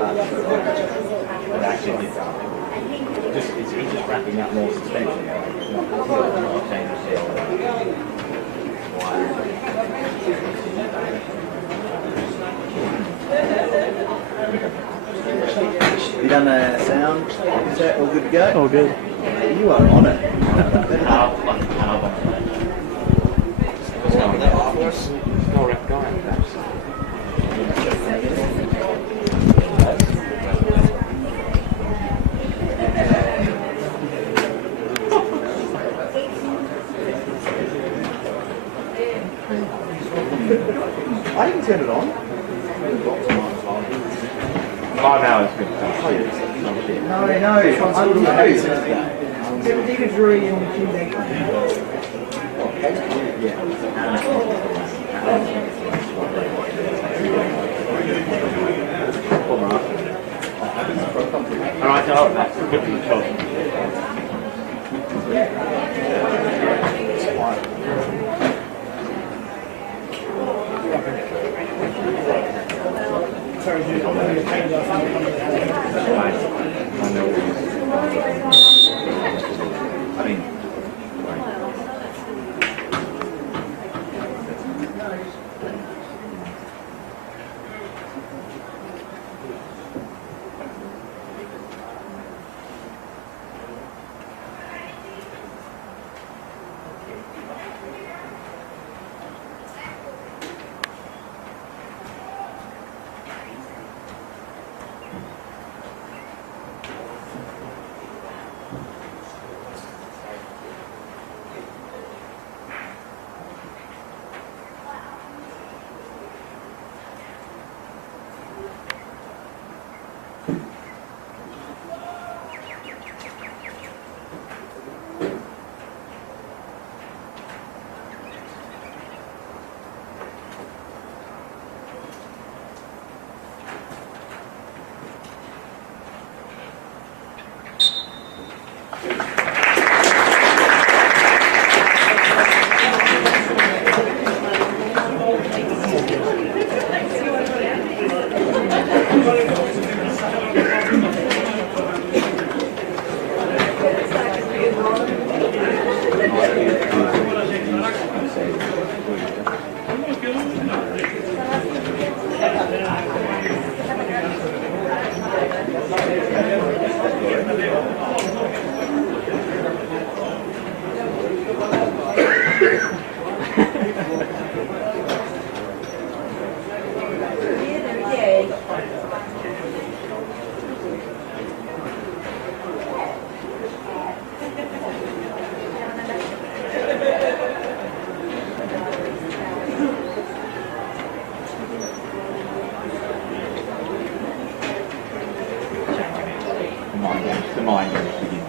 But actually, it's just wrapping up more suspension. Not changing You done a sound? Is that all good to go? All good. You are on it. What's going on with that for us? No rep going, perhaps. I can turn it on. 5 hours good. Alright, so that's good for the children. I mean, the mind games begin.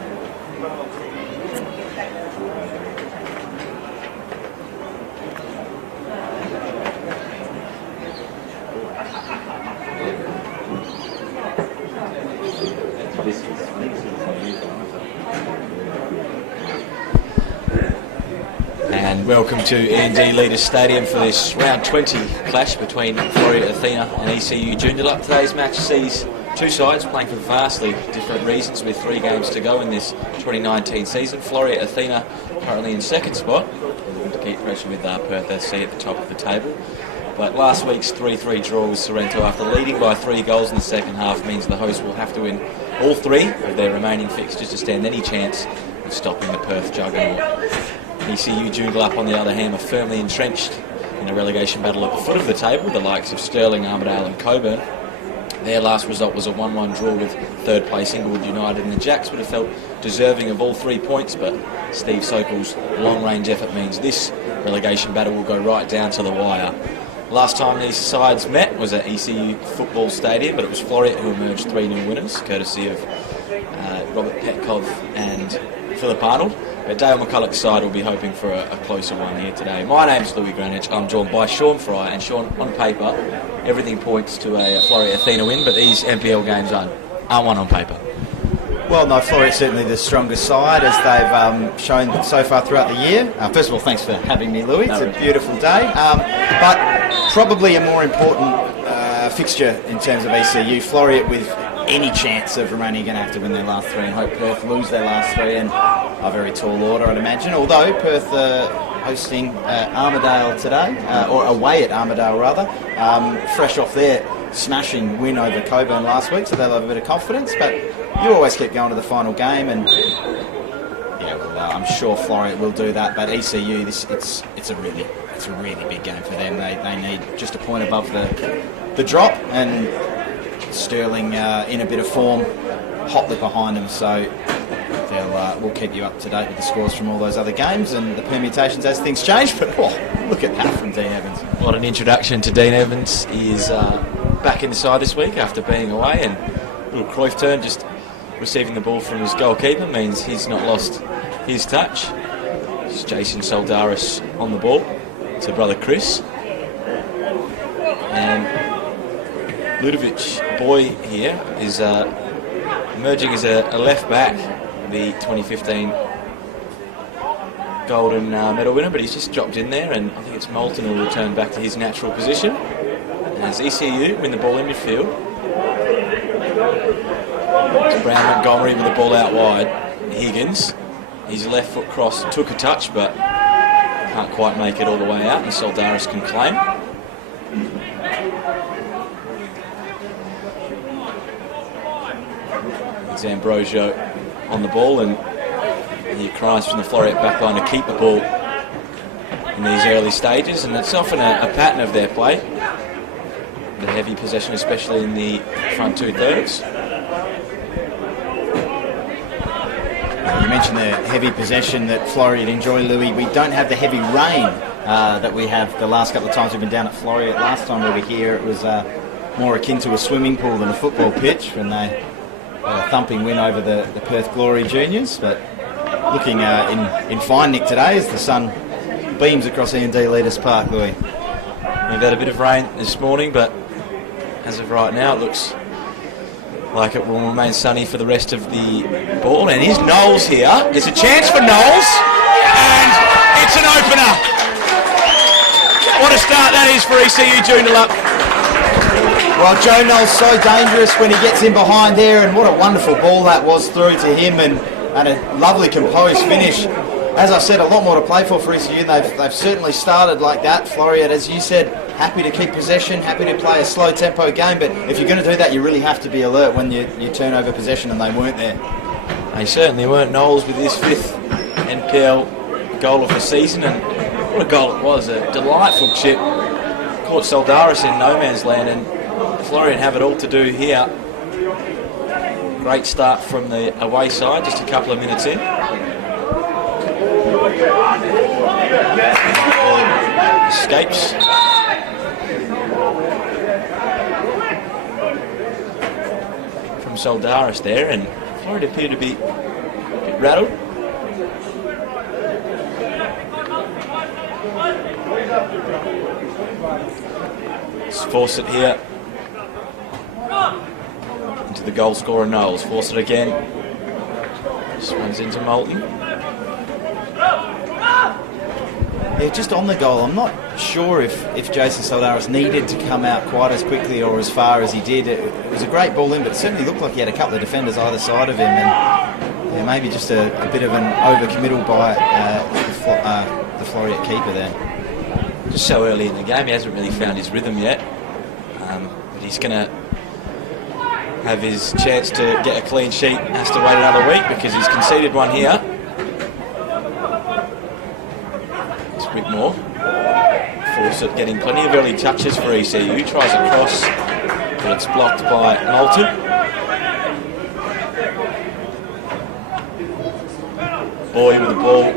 And welcome to END Leaders Stadium for this round 20 clash between Floria, Athena and ECU Joondalup. Today's match sees two sides playing for vastly different reasons with 3 games to go in this 2019 season. Floria, Athena currently in second spot, to keep pressure with Perth FC at the top of the table. But last week's 3-3 draw with Sorrento after leading by 3 goals in the second half means the hosts will have to win all 3 of their remaining fixtures to stand any chance of stopping the Perth juggernaut. ECU Joondalup, on the other hand, are firmly entrenched in a relegation battle at the foot of the table with the likes of Stirling, Armidale and Coburn. Their last result was a 1-1 draw with third place Inglewood United, and the Jacks would have felt deserving of all 3 points, but Steve Sokol's long-range effort means this relegation battle will go right down to the wire. Last time these sides met was at ECU Football Stadium, but it was Floreat who emerged 3-0 winners, courtesy of Robert Petkov and Philip Arnold. But Dale McCulloch's side will be hoping for a closer one here today. My name's Louis Greenwich. I'm joined by Sean Fry, and Sean, on paper, everything points to a Floria Athena win, but these NPL games aren't one on paper. Well, no, Floria's certainly the strongest side, as they've shown so far throughout the year. First of all, thanks for having me, Louis. It's a beautiful day. But probably a more important fixture in terms of ECU. Floreat with any chance of remaining going to have to win their last 3 and hope Perth lose their last 3 in a very tall order, I'd imagine. Although Perth hosting Armidale today, or away at Armidale rather, fresh off their smashing win over Coburn last week, so they'll have a bit of confidence. But you always keep going to the final game, and yeah, well, I'm sure Floreat will do that. But ECU, it's a really big game for them. They need just a point above the drop, and Sterling in a bit of form, hotly behind them. So we'll keep you up to date with the scores from all those other games and the permutations as things change. But look at that from Dean Evans. What an introduction to Dean Evans. He is back in the side this week after being away, and a little Cruyff turn, just receiving the ball from his goalkeeper means he's not lost his touch. It's Jason Soldaris on the ball to brother Chris, and Ludovic Boy here is emerging as a left back, the 2015 golden medal winner, but he's just dropped in there, and I think it's Moulton who will return back to his natural position as ECU win the ball in midfield. It's Brown Montgomery with the ball out wide. Higgins, his left foot cross took a touch but can't quite make it all the way out, and Soldaris can claim. It's Ambrosio on the ball, and he cries from the Floreat backline to keep the ball in these early stages, and it's often a pattern of their play. The heavy possession, especially in the front 2/3. You mentioned the heavy possession that Floreat enjoy, Louis. We don't have the heavy rain that we have the last couple of times we've been down at Floria. Last time we were here, it was more akin to a swimming pool than a football pitch when they a thumping win over the Perth Glory Juniors. But looking in fine nick today as the sun beams across E&D Leaders Park, Louis. We've had a bit of rain this morning, but as of right now it looks like it will remain sunny for the rest of the ball. And here's Knowles here. There's a chance for Knowles, and it's an opener. What a start that is for ECU Joondalup. Well, Joe Knowles so dangerous when he gets in behind there, and what a wonderful ball that was through to him, and a lovely composed finish. As I said, a lot more to play for ECU. They've certainly started like that. Floreat, as you said, happy to keep possession, happy to play a slow tempo game, but if you're going to do that, you really have to be alert when you turn over possession, and they weren't there. They certainly weren't. Knowles with his 5th NPL goal of the season, and what a goal it was. A delightful chip. Caught Soldaris in no man's land, and Floreat have it all to do here. Great start from the away side, just a couple of minutes in. Escapes. From Soldaris there, and Floreat appear to be a bit rattled. Let's force it here into the goal scorer Knowles. Force it again. Just runs into Moulton. Yeah, just on the goal, I'm not sure if Jason Soldaris needed to come out quite as quickly or as far as he did. It was a great ball in, but it certainly looked like he had a couple of defenders either side of him, and yeah, maybe just a bit of an overcommittal by the Floreat keeper there. Just so early in the game, he hasn't really found his rhythm yet. But he's going to have his chance to get a clean sheet. Has to wait another week because he's conceded one here. Whitmore. Fawcett getting plenty of early touches for ECU. Tries a cross, but it's blocked by Moulton. Boy with the ball,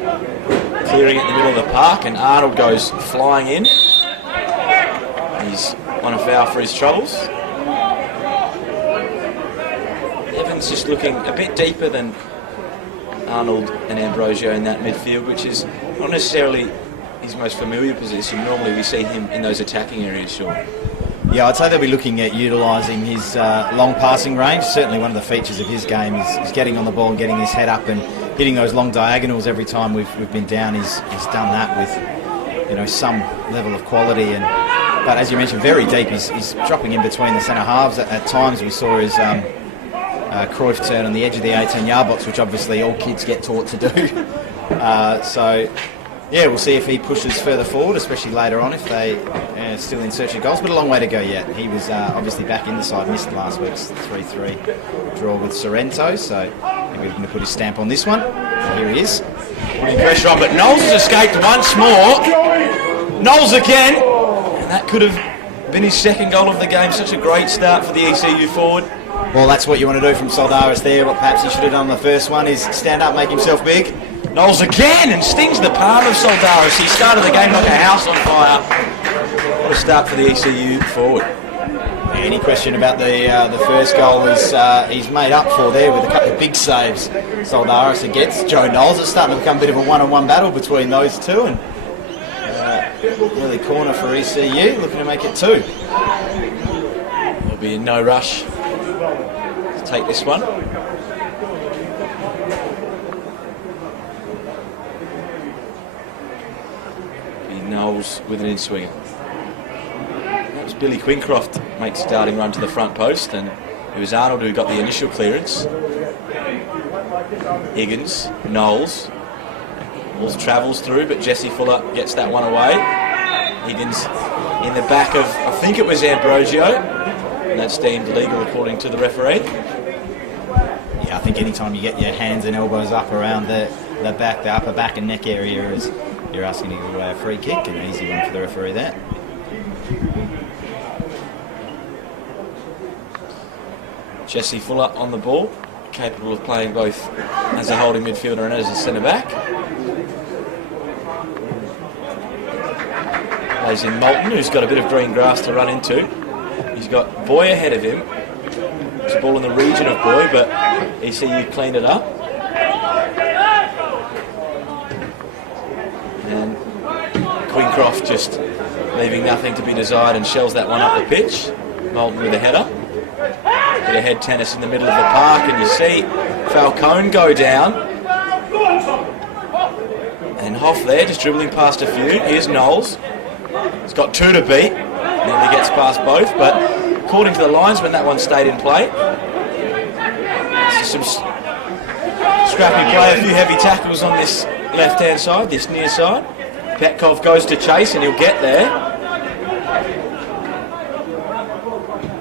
clearing it in the middle of the park, and Arnold goes flying in. He's on a foul for his troubles. Evans just looking a bit deeper than Arnold and Ambrosio in that midfield, which is not necessarily his most familiar position. Normally we see him in those attacking areas, sure. Yeah, I'd say they'll be looking at utilising his long passing range. Certainly one of the features of his game is getting on the ball and getting his head up and hitting those long diagonals every time we've been down. He's done that with some level of quality, and but as you mentioned, very deep. He's dropping in between the centre halves. At times we saw his Cruyff turn on the edge of the 18-yard box, which obviously all kids get taught to do. So, yeah, we'll see if he pushes further forward, especially later on if they are still in search of goals, but a long way to go yet. He was obviously back in the side, missed last week's 3-3 draw with Sorrento, so maybe looking to put his stamp on this one. Here he is. Putting pressure on, but Knowles has escaped once more. Knowles again, and that could have been his second goal of the game. Such a great start for the ECU forward. Well, that's what you want to do from Soldaris there. What perhaps he should have done the first one is stand up, make himself big. Knowles again, and stings the palm of Soldaris. He started the game like a house on fire. What a start for the ECU forward. Any question about the first goal is he's made up for there with a couple of big saves. Soldaris against Joe Knowles. It's starting to become a bit of a one-on-one battle between those two, and early corner for ECU, looking to make it 2. There'll be no rush to take this one. Knowles with an in-swinger. That was Billy Quincroft makes a darting run to the front post, and it was Arnold who got the initial clearance. Higgins, Knowles travels through, but Jesse Fuller gets that one away. Higgins in the back of, I think it was Ambrosio, and that's deemed illegal according to the referee. Yeah, I think anytime you get your hands and elbows up around the back, the upper back and neck area, is you're asking to give away a free kick, and an easy one for the referee there. Jesse Fuller on the ball, capable of playing both as a holding midfielder and as a centre back. Plays in Moulton, who's got a bit of green grass to run into. He's got Boy ahead of him. It's a ball in the region of Boy, but ECU cleaned it up. And Quincroft just leaving nothing to be desired and shells that one up the pitch. Moulton with a header. Bit of head tennis in the middle of the park, and you see Falcone go down. And Hoff there, just dribbling past a few. Here's Knowles. He's got 2 to beat. Nearly gets past both, but according to the linesman, that one stayed in play. Some scrappy play, a few heavy tackles on this left-hand side, this near side. Petkov goes to chase, and he'll get there.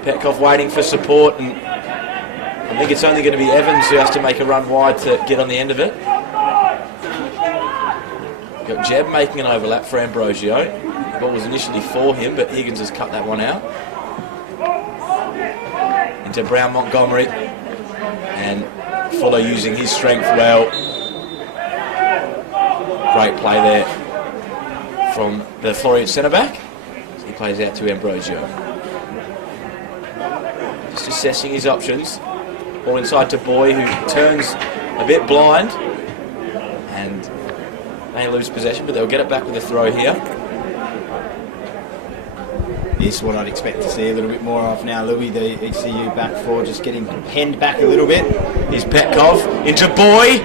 Petkov waiting for support, and I think it's only going to be Evans who has to make a run wide to get on the end of it. Got Jeb making an overlap for Ambrosio. The ball was initially for him, but Higgins has cut that one out. Into Brown Montgomery, and Fuller using his strength well. Great play there from the Floreat centre-back. He plays out to Ambrosio. Just assessing his options. Ball inside to Boy, who turns a bit blind and may lose possession, but they'll get it back with a throw here. This is what I'd expect to see a little bit more of now. Louis, the ECU back four, just getting penned back a little bit. Here's Petkov into Boy.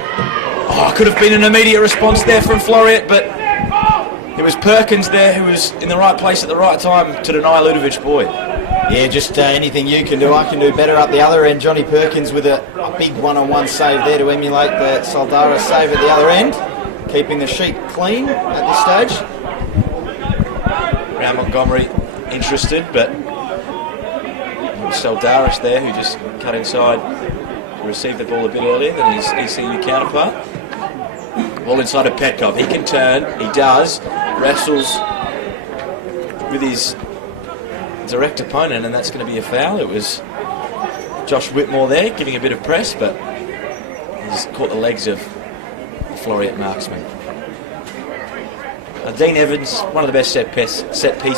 Oh, could have been an immediate response there from Floreat, but it was Perkins there who was in the right place at the right time to deny Ludovic Boy. Yeah, just anything you can do, I can do better up the other end. Johnny Perkins with a big one-on-one save there to emulate the Soldaris save at the other end. Keeping the sheet clean at this stage. Brown Montgomery interested, but Soldaris there who just cut inside to receive the ball a bit earlier than his ECU counterpart. Ball inside of Petkov. He can turn. He does. Wrestles with his direct opponent, and that's going to be a foul. It was Josh Whitmore there giving a bit of press, but he's caught the legs of the Floreat marksman. Dean Evans, one of the best set piece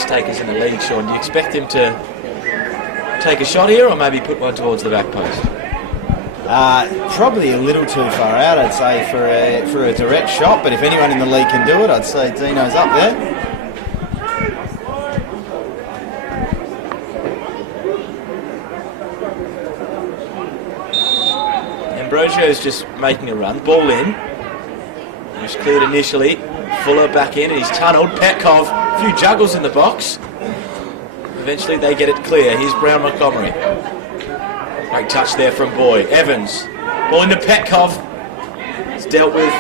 takers in the league, Sean. Do you expect him to take a shot here, or maybe put one towards the back post? Probably a little too far out, I'd say, for a direct shot, but if anyone in the league can do it, I'd say Dino's up there. Ambrosio's just making a run. Ball in. He was cleared initially. Fuller back in, and he's tunnelled. Petkov, a few juggles in the box. eventually they get it clear. Here's Brown Montgomery. Great touch there from Boy. Evans. Ball into Petkov. It's dealt with.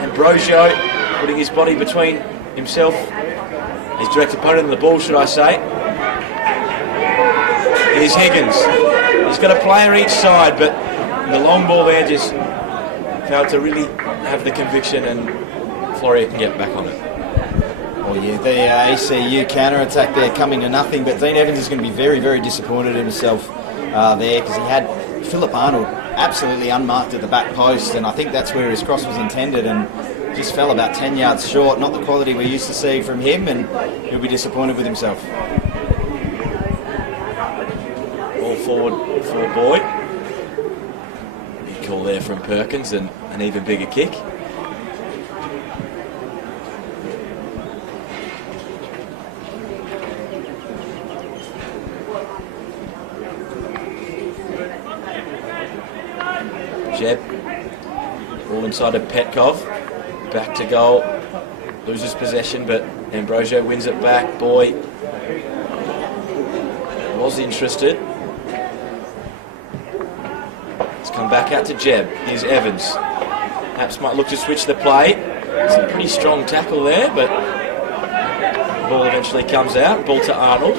Ambrosio putting his body between himself, his direct opponent and the ball, should I say. Here's Higgins. He's got a player each side, but the long ball there just failed to really have the conviction, and Floria can get back on it. Oh yeah, the ECU counter-attack there coming to nothing, but Dean Evans is going to be very, very disappointed in himself there, because he had Philip Arnold absolutely unmarked at the back post, and I think that's where his cross was intended, and just fell about 10 yards short. Not the quality we're used to seeing from him, and he'll be disappointed with himself. Ball forward for Boy. Big call there from Perkins, and an even bigger kick. Jeb, all inside of Petkov, back to goal, loses possession, but Ambrosio wins it back. Boy was interested. It's come back out to Jeb. Here's Evans. Perhaps might look to switch the play. It's a pretty strong tackle there, but the ball eventually comes out. Ball to Arnold.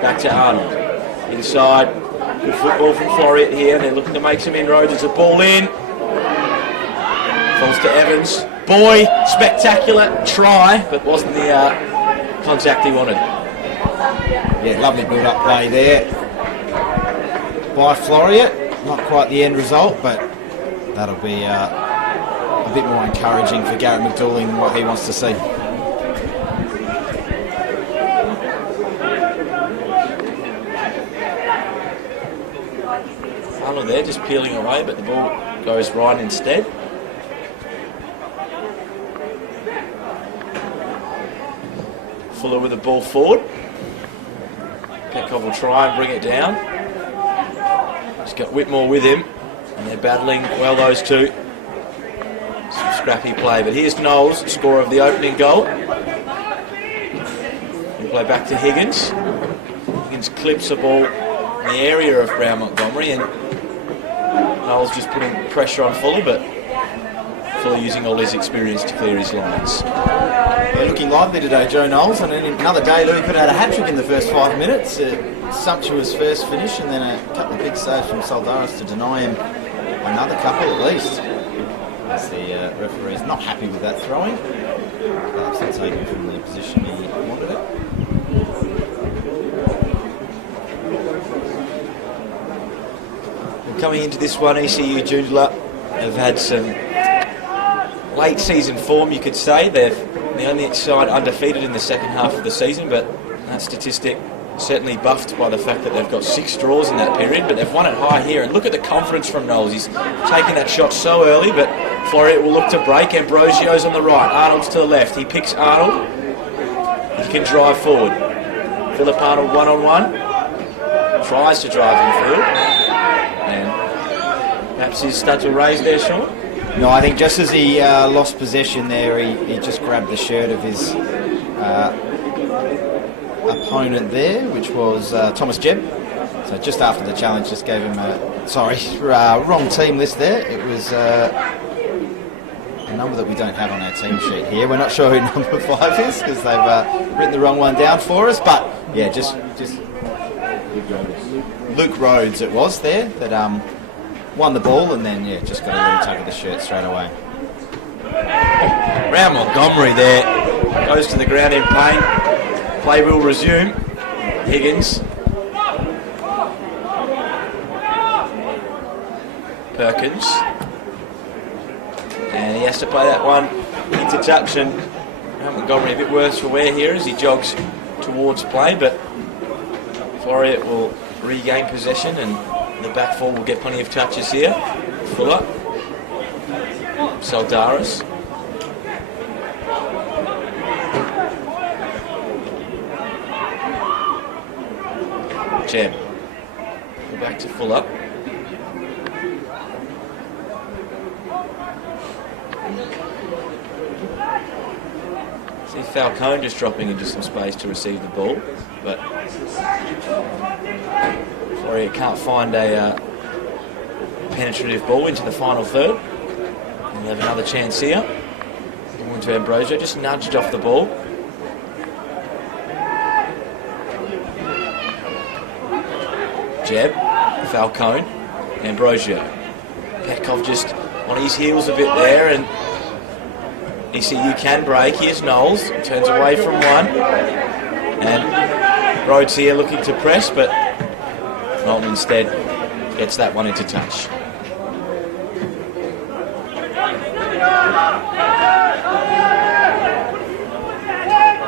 Back to Arnold. Inside. Good football from Floreat here. They're looking to make some inroads. It's a ball in. Falls to Evans. Boy, spectacular try, but wasn't the contact he wanted. Yeah, lovely build-up play there by Floria. Not quite the end result, but that'll be a bit more encouraging for Garrett McDougal than what he wants to see. Arnold there just peeling away, but the ball goes right instead. Fuller with the ball forward. Petkov will try and bring it down. He's got Whitmore with him, and they're battling well, those two. Some scrappy play, but here's Knowles, scorer of the opening goal. We'll play back to Higgins. Higgins clips the ball in the area of Brown Montgomery, and Knowles just putting pressure on Fuller, but Fuller using all his experience to clear his lines. Yeah, looking lively today, Joe Knowles, and in another day, Louis could have had a hat-trick in the first 5 minutes. A sumptuous first finish, and then a couple of big saves from Soldaris to deny him another couple at least. As the referee's not happy with that throwing. Perhaps they'll take him from the position he wanted it. Coming into this one, ECU Joondalup have had some late season form, you could say. They're the only side undefeated in the second half of the season, but that statistic certainly buffed by the fact that they've got 6 draws in that period, but they've won it high here. And look at the confidence from Knowles. He's taken that shot so early, but Floreat will look to break. Ambrosio's on the right, Arnold's to the left. He picks Arnold. He can drive forward. Philip Arnold one-on-one. Tries to drive infield. And perhaps his studs will raise there, Sean? No, I think just as he lost possession there, he just grabbed the shirt of his opponent there, which was Thomas Jebb. So just after the challenge, just gave him a... Sorry, wrong team list there. It was a number that we don't have on our team sheet here. We're not sure who number 5 is because they've written the wrong one down for us. But yeah, just Luke Rhodes it was there that won the ball, and then yeah, just got a little tug of the shirt straight away. Brown Montgomery there goes to the ground in pain. Play will resume. Higgins. Perkins. And he has to play that one into touch, and Brown Montgomery a bit worse for wear here as he jogs towards play, but Floria will regain possession, and the back four will get plenty of touches here. Fuller. Soldaris. Jeb. Go back to Fuller. See Falcone just dropping into some space to receive the ball, but Floria can't find a penetrative ball into the final third. And we have another chance here. Going to Ambrosio, just nudged off the ball. Jeb, Falcone, Ambrosio. Petkov just on his heels a bit there, and ECU can break. Here's Knowles, turns away from one, and Rhodes here looking to press, but Knowles instead gets that one into touch.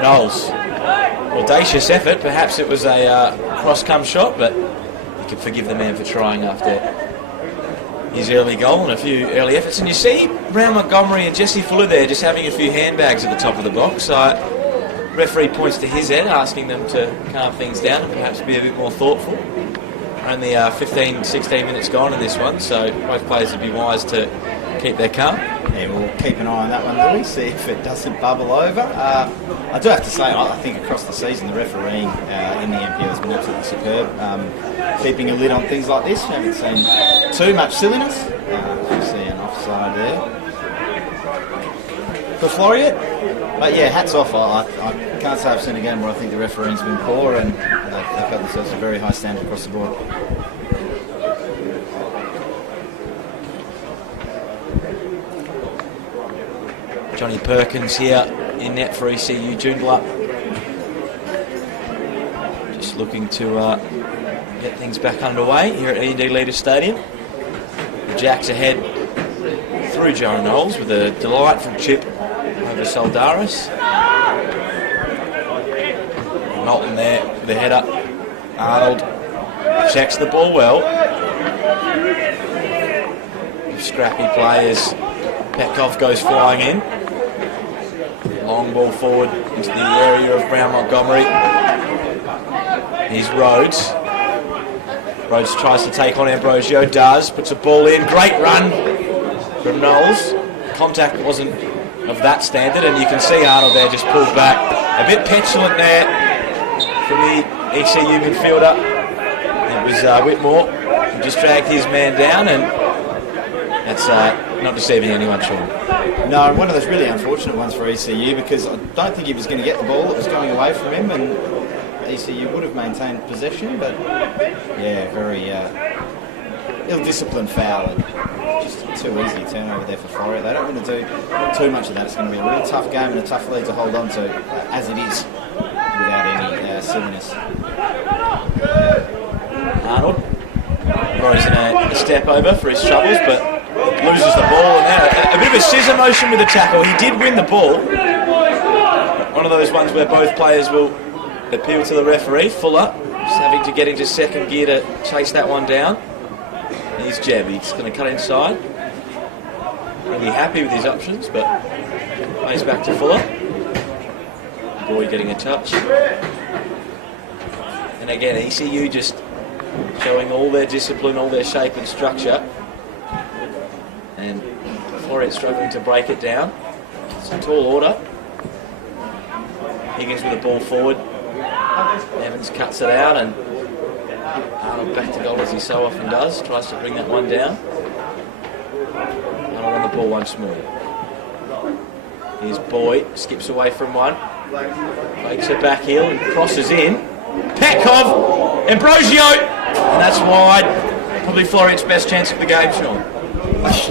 Knowles, audacious effort. Perhaps it was a cross-come shot, but you can forgive the man for trying after his early goal and a few early efforts. And you see Brown Montgomery and Jesse Fuller there just having a few handbags at the top of the box. Referee points to his end, asking them to calm things down and perhaps be a bit more thoughtful. Only 15, 16 minutes gone in this one, so both players would be wise to keep their calm. Yeah, we'll keep an eye on that one, Louis, see if it doesn't bubble over. I do have to say, I think across the season, the refereeing in the NPL has been absolutely superb. Keeping a lid on things like this. Haven't seen too much silliness. Obviously an offside there for Floreat. But yeah, hats off. I can't say I've seen a game where I think the refereeing's been poor, and they've got themselves a very high standard across the board. Johnny Perkins here in net for ECU Joondalup. Just looking to get things back underway here at E&D Leaders Stadium. The Jacks ahead through Joe Knowles with a delightful chip over Soldaris. Knowlton there with a header. Arnold checks the ball well. Scrappy play as Petkov goes flying in. Long ball forward into the area of Brown Montgomery. Here's Rhodes. Rhodes tries to take on Ambrosio, does, puts a ball in. Great run from Knowles. Contact wasn't of that standard, and you can see Arnold there just pulled back. A bit petulant there from the ECU midfielder. It was Whitmore who just dragged his man down, and that's not deceiving anyone, Sean. No, one of those really unfortunate ones for ECU, because I don't think he was going to get the ball that was going away from him, and ECU would have maintained possession, but yeah, very ill-disciplined foul, and just too easy turnover there for Floria. They don't want to do too much of that. It's going to be a really tough game and a tough lead to hold on to, as it is, without any silliness. Arnold throws in a step over for his troubles, but loses the ball, and now a bit of a scissor motion with the tackle. He did win the ball. One of those ones where both players will appeal to the referee. Fuller just having to get into second gear to chase that one down. Here's Jeb. He's going to cut inside. He'll be happy with his options, but plays back to Fuller. Boy getting a touch. And again, ECU just showing all their discipline, all their shape and structure. And Floreat struggling to break it down. It's a tall order. Higgins with the ball forward. Evans cuts it out, and Arnold back to goal as he so often does. Tries to bring that one down. Arnold on the ball once more. Here's Boy, skips away from one. Fakes it back heel and crosses in. Petkov, Ambrosio, and that's wide. Probably Floreat's best chance of the game, Sean.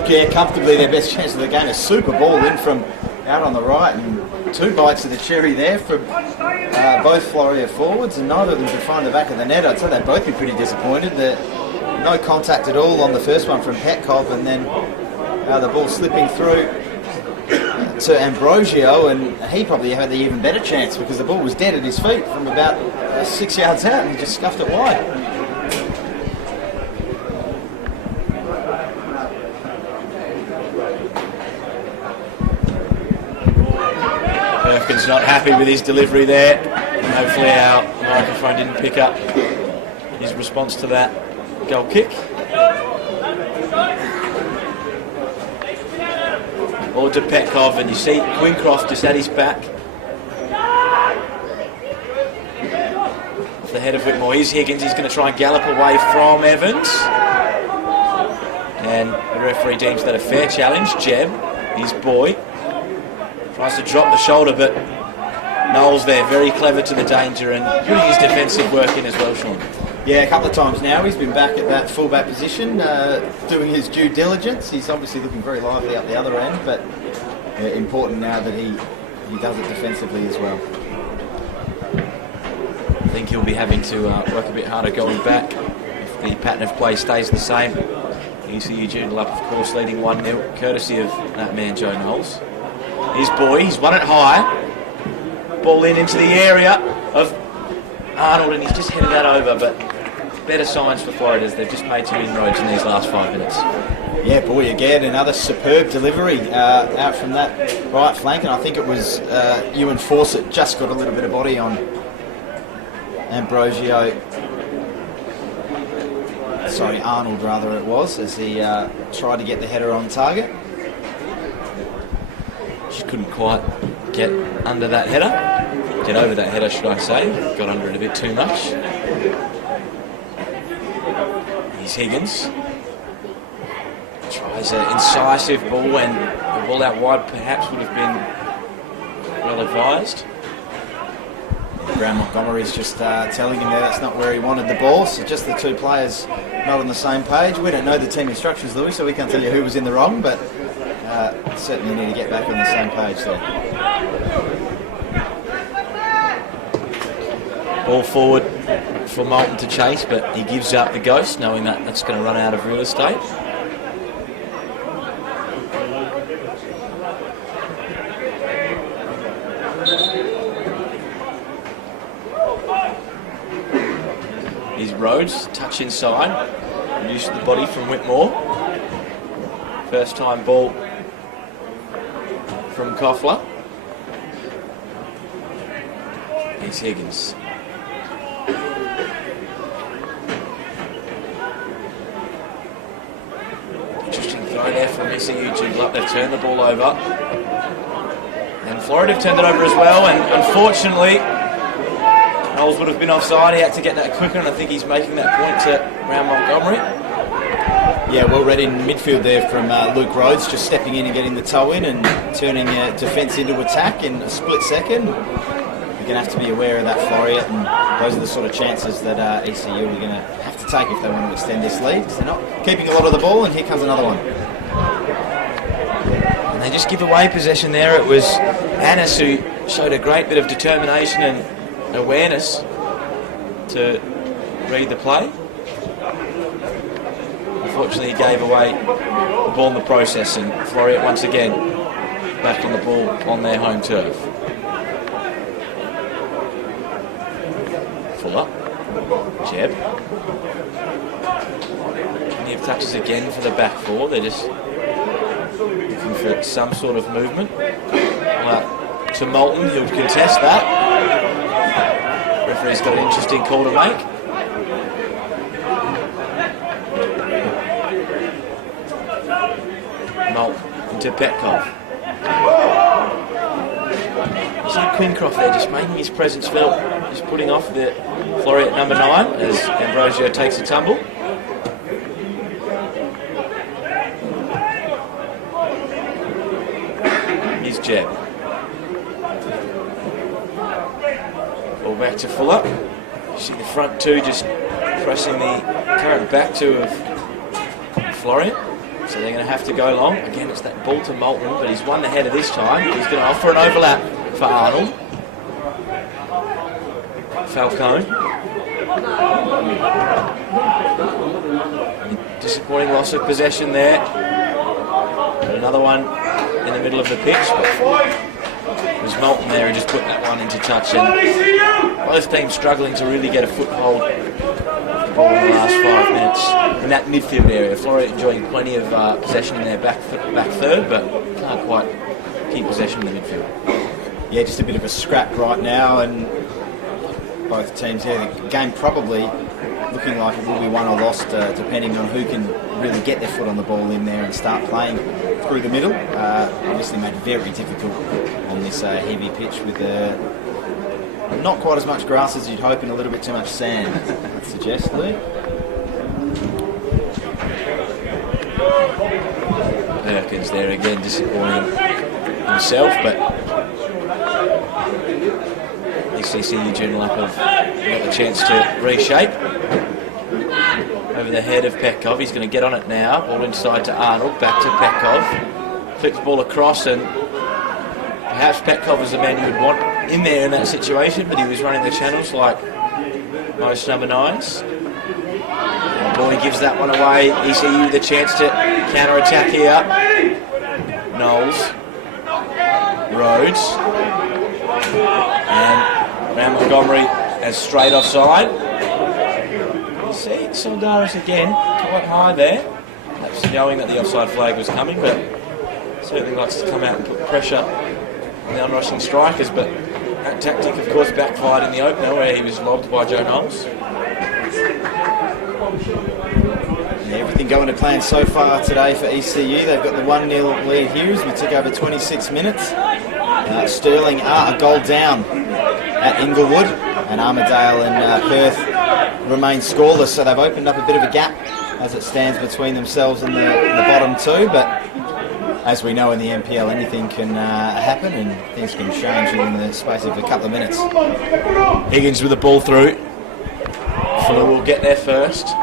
Yeah, comfortably their best chance of the game. A super ball in from out on the right, and two bites of the cherry there from both Floria forwards, and neither of them could find the back of the net. I'd say they'd both be pretty disappointed. No contact at all on the first one from Petkov, and then the ball slipping through to Ambrosio, and he probably had the even better chance because the ball was dead at his feet from about 6 yards out, and he just scuffed it wide. Perkins not happy with his delivery there. Hopefully our microphone didn't pick up his response to that goal kick. Or to Petkov, and you see Quincroft just at his back. off the head of Whitmore. Here's Higgins. He's going to try and gallop away from Evans. And the referee deems that a fair challenge. Jeb, his boy, tries to drop the shoulder, but Knowles there, very clever to the danger and putting his defensive work in as well, Sean. Yeah, a couple of times now he's been back at that fullback position, doing his due diligence. He's obviously looking very lively up the other end, but important now that he does it defensively as well. I think he'll be having to work a bit harder going back if the pattern of play stays the same. ECU Joondalup, of course, leading 1-0, courtesy of that man, Joe Knowles. His boy, he's won it high. Ball into the area of Arnold, and he's just headed that over, but better signs for Floreat as they've just made some inroads in these last 5 minutes. Yeah, boy, again, another superb delivery out from that right flank, and I think it was Ewan Fawcett just got a little bit of body on Arnold rather it was, as he tried to get the header on target. Just couldn't quite get under that header. Get over that header, should I say. Got under it a bit too much. Here's Higgins. Tries an incisive ball, and the ball out wide perhaps would have been well advised. Brown Montgomery's just telling him that's not where he wanted the ball, so just the two players not on the same page. We don't know the team instructions, Louis, so we can't tell you who was in the wrong, but certainly need to get back on the same page there. Ball forward for Moulton to chase, but he gives up the ghost, knowing that that's going to run out of real estate. Here's Rhodes, touch inside, use of the body from Whitmore. First time ball from Koffler. Here's Higgins. Interesting throw there from ECU Joondalup. They've turned the ball over. And Floreat have turned it over as well, and unfortunately Knowles would have been offside. He had to get that quicker, and I think he's making that point to Brown Montgomery. Yeah, well read in midfield there from Luke Rhodes, just stepping in and getting the toe in and turning defence into attack in a split second. You're going to have to be aware of that, Floria, and those are the sort of chances that ECU are going to have to take if they want to extend this lead, because they're not keeping a lot of the ball, and here comes another one. And they just give away possession there. It was Annis who showed a great bit of determination and awareness to read the play. Unfortunately, he gave away the ball in the process, and Floreat once again back on the ball on their home turf. Fuller, Jeb. Plenty of touches again for the back four. They're just looking for some sort of movement. To Moulton, he'll contest that. Referee's got an interesting call to make. Moulton into Petkov. So Quincroft there just making his presence felt, just putting off the Floreat number 9 as Ambrosio takes a tumble. Here's Jeb. Ball back to Fuller. You see the front two just pressing the current back two of Floreat. So they're going to have to go long. Again, it's that ball to Moulton, but he's won the header this time. He's going to offer an overlap for Arnold. Falcone. Disappointing loss of possession there. But another one in the middle of the pitch. But it was Moulton there who just put that one into touch. And both teams struggling to really get a foothold in the last 5 minutes in that midfield area. Floreat enjoying plenty of possession in their back third, but can't quite keep possession in the midfield. Yeah, just a bit of a scrap right now, and both teams here. The game probably looking like it will be won or lost, depending on who can really get their foot on the ball in there and start playing through the middle. Obviously made very difficult on this heavy pitch with Not quite as much grass as you'd hope and a little bit too much sand, I'd suggest, Lou. Perkins there again, disappointing himself, but ECU Joondalup have got the chance to reshape. Over the head of Petkov, he's going to get on it now. Ball inside to Arnold, back to Petkov. Flips the ball across, and perhaps Petkov is the man you would want in there in that situation, but he was running the channels like most number 9s. Boy gives that one away. ECU the chance to counter-attack here. Knowles. Rhodes. And Brown Montgomery as straight offside. See, Soldaris again, quite high there. Perhaps knowing that the offside flag was coming, but certainly likes to come out and put pressure on the onrushing strikers. But that tactic, of course, backfired in the opener where he was lobbed by Joe Knowles. Everything going to plan so far today for ECU. They've got the 1-0 lead here as we took over 26 minutes. Stirling are a goal down at Inglewood, and Armidale and Perth remain scoreless, so they've opened up a bit of a gap as it stands between themselves and the bottom two. But as we know in the NPL, anything can happen and things can change in the space of a couple of minutes. Higgins with the ball through. Fuller will get there first.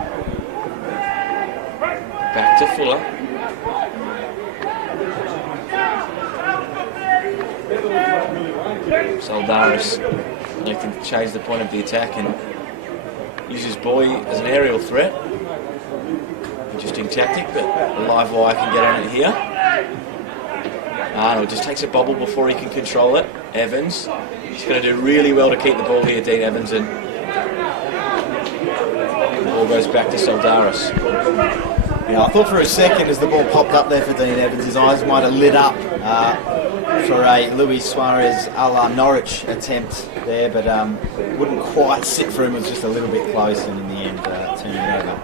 Back to Fuller. Soldaris looking to change the point of the attack and uses Boy as an aerial threat. Interesting tactic, but a live wire can get on it here. Arnold just takes a bobble before he can control it. Evans, he's going to do really well to keep the ball here, Dean Evans, and the ball goes back to Soldaris. Yeah, I thought for a second as the ball popped up there for Dean Evans, his eyes might have lit up for a Luis Suarez a la Norwich attempt there, but wouldn't quite sit for him. It was just a little bit close, and in the end turning it over.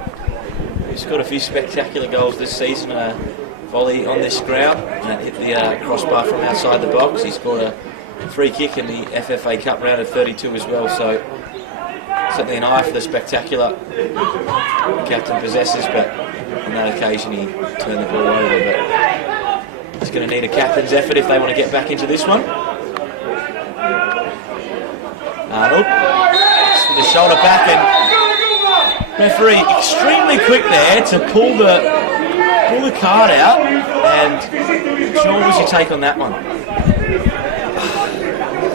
He's scored a few spectacular goals this season. A volley on this ground that hit the crossbar from outside the box. He scored a free kick in the FFA Cup round of 32 as well, so certainly an eye for the spectacular the captain possesses, but on that occasion he turned the ball over. But he's going to need a captain's effort if they want to get back into this one. Arnold with the shoulder back, and referee extremely quick there to pull the card out. And Sean, what was your take on that one?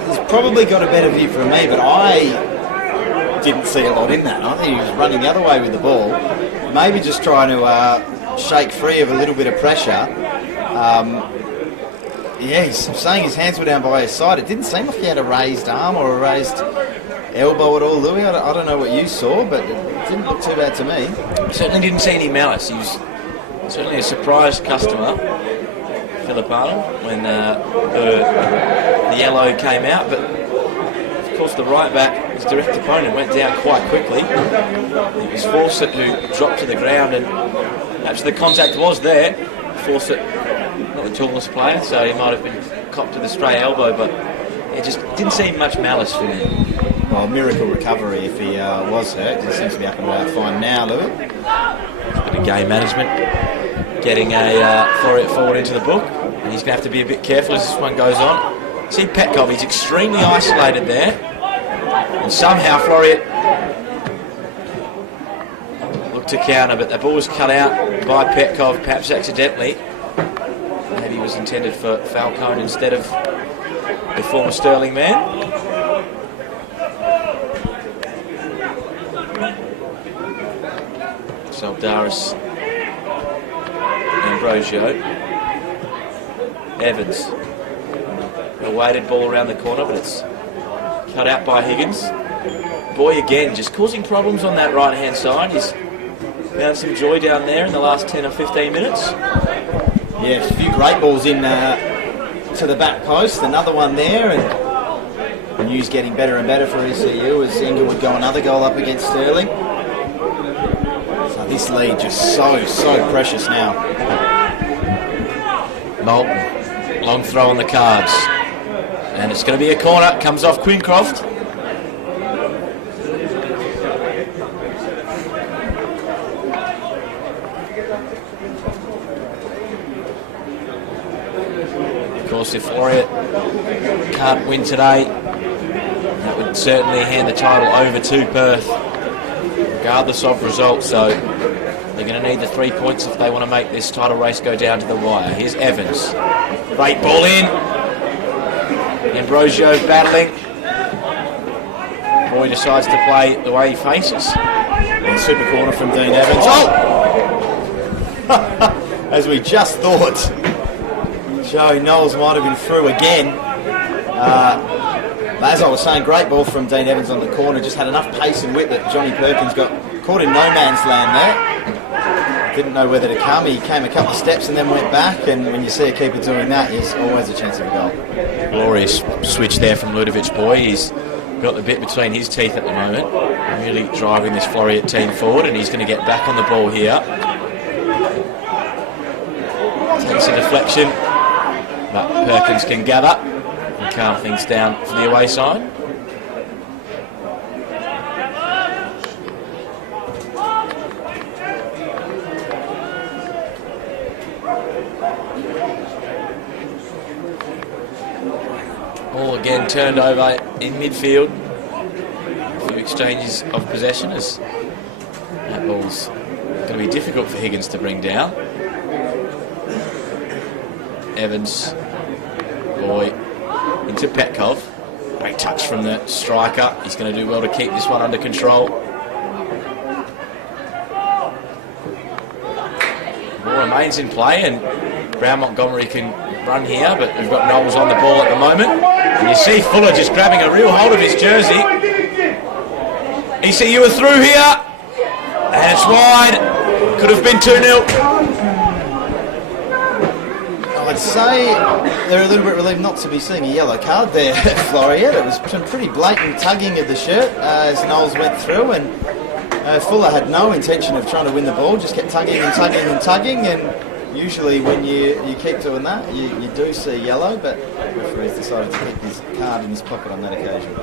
He's probably got a better view from me, but I didn't see a lot in that. I think he was running the other way with the ball, maybe just trying to shake free of a little bit of pressure. Yeah, he's saying his hands were down by his side. It didn't seem like he had a raised arm or a raised elbow at all, Louis. I don't know what you saw, but it didn't look too bad to me. Certainly didn't see any malice. He was certainly a surprised customer, Philip Arnold, when the yellow came out. But of course, the right back, his direct opponent, went down quite quickly. It was Fawcett who dropped to the ground, and perhaps the contact was there. Fawcett, not the tallest player, so he might have been copped to the stray elbow, but it just didn't seem much malice for him. Well, miracle recovery if he was hurt. He seems to be up and about fine now, Louis. A bit of game management, getting a Floreat forward into the book, and he's going to have to be a bit careful as this one goes on. See Petkov, he's extremely isolated there, and somehow Floreat looked to counter, but the ball was cut out by Petkov, perhaps accidentally. Maybe it was intended for Falcone instead of the former Stirling man. Soldaris, Ambrosio, Evans. A weighted ball around the corner, but it's cut out by Higgins. Boy again, just causing problems on that right-hand side. He's found some joy down there in the last 10 or 15 minutes. Yeah, a few great balls in to the back post. Another one there, and the news getting better and better for ECU as Inglewood go another goal up against Stirling. So this lead just so precious now. Moulton, long throw on the cards. And it's going to be a corner, comes off Quincroft. course, if Floria can't win today, that would certainly hand the title over to Perth, regardless of results. So they're going to need the 3 points if they want to make this title race go down to the wire. Here's Evans. Great ball in. Ambrosio battling. Boy decides to play the way he faces. And super corner from Dean Evans. Oh! As we just thought, Joey Knowles might have been through again. As I was saying, great ball from Dean Evans on the corner. Just had enough pace and wit that Johnny Perkins got caught in no man's land there. Didn't know whether to come. He came a couple of steps and then went back. And when you see a keeper doing that, there's always a chance of a goal. Glorious switch there from Ludovic Boy. He's got the bit between his teeth at the moment. Really driving this Floreat team forward, and he's going to get back on the ball here. Takes a deflection, but Perkins can gather and calm things down for the away side. Ball again turned over in midfield. A few exchanges of possession as that ball's going to be difficult for Higgins to bring down. Evans, Boy, into Petkov. Great touch from the striker. He's going to do well to keep this one under control. Ball remains in play, and Brown Montgomery can run here, but we've got Knowles on the ball at the moment. And you see Fuller just grabbing a real hold of his jersey. ECU are through here, and it's wide. Could have been 2-0. I'd say they're a little bit relieved not to be seeing a yellow card there at Floria. It was some pretty blatant tugging of the shirt as Knowles went through, and Fuller had no intention of trying to win the ball, just kept tugging and tugging and tugging, and usually when you keep doing that, you do see yellow, but the referee's decided to keep his card in his pocket on that occasion.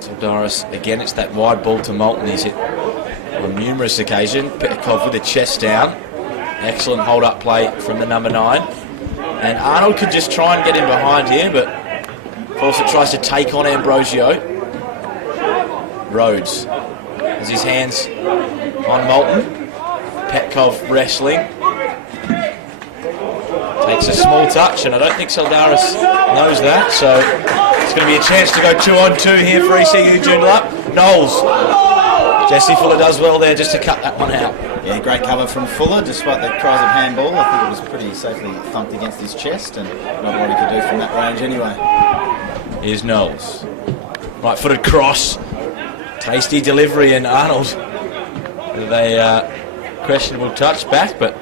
So Doris, again, it's that wide ball to Moulton. He's hit on numerous occasions. Petkov with the chest down. Excellent hold-up play from the number 9. And Arnold could just try and get in behind here, but Fawcett tries to take on Ambrosio. Rhodes has his hands on Moulton. Petkov wrestling. Takes a small touch, and I don't think Saldaris knows that, so it's going to be a chance to go 2-on-2 here for ECU Joondalup. Knowles. Jesse Fuller does well there just to cut that one out. Yeah, great cover from Fuller, despite the cries of handball. I think it was pretty safely thumped against his chest, and not what he could do from that range anyway. Here's Knowles. Right-footed cross. Tasty delivery, and Arnold with a questionable touch back, but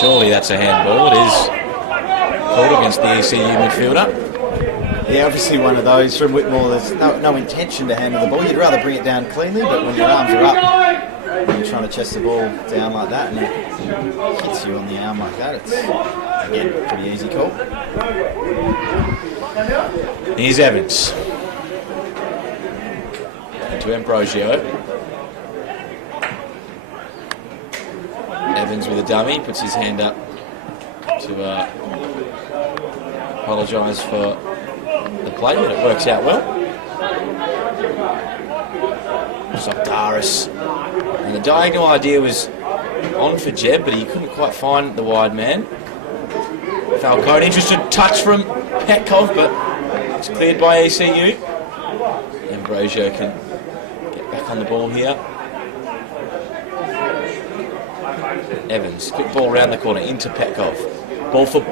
surely that's a handball. It is called against the ECU midfielder. Yeah, obviously one of those from Whitmore. There's no intention to handle the ball. You'd rather bring it down cleanly, but when your arms are up, when you're trying to chest the ball down like that and it hits you on the arm like that, it's, again, a pretty easy call. Here's Evans. Into Ambrosio. Evans with a dummy, puts his hand up to apologise for the play, but it works out well. Zogdaris. And the diagonal idea was on for Jeb, but he couldn't quite find the wide man. Falcone, interested touch from Petkov, but it's cleared by ECU. Ambrosio can get back on the ball here. Evans, quick ball around the corner into Petkov. Ball for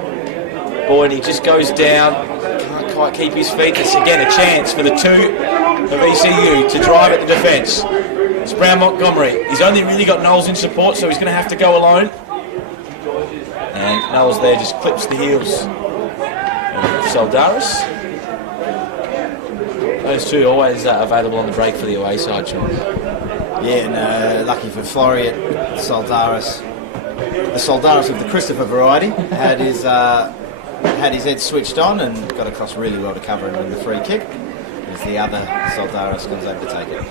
Boyd, he just goes down, can't quite keep his feet. It's again a chance for the 2 of ECU to drive at the defence. It's Brown Montgomery. He's only really got Knowles in support, so he's going to have to go alone. And Knowles there just clips the heels of Saldaris. Those two always available on the break for the away side, Sean. Yeah, and lucky for Floreat, Saldaris. The Saldaris of the Christopher variety had his head switched on and got across really well to cover him in the free kick. As the other Saldaris comes over to take it.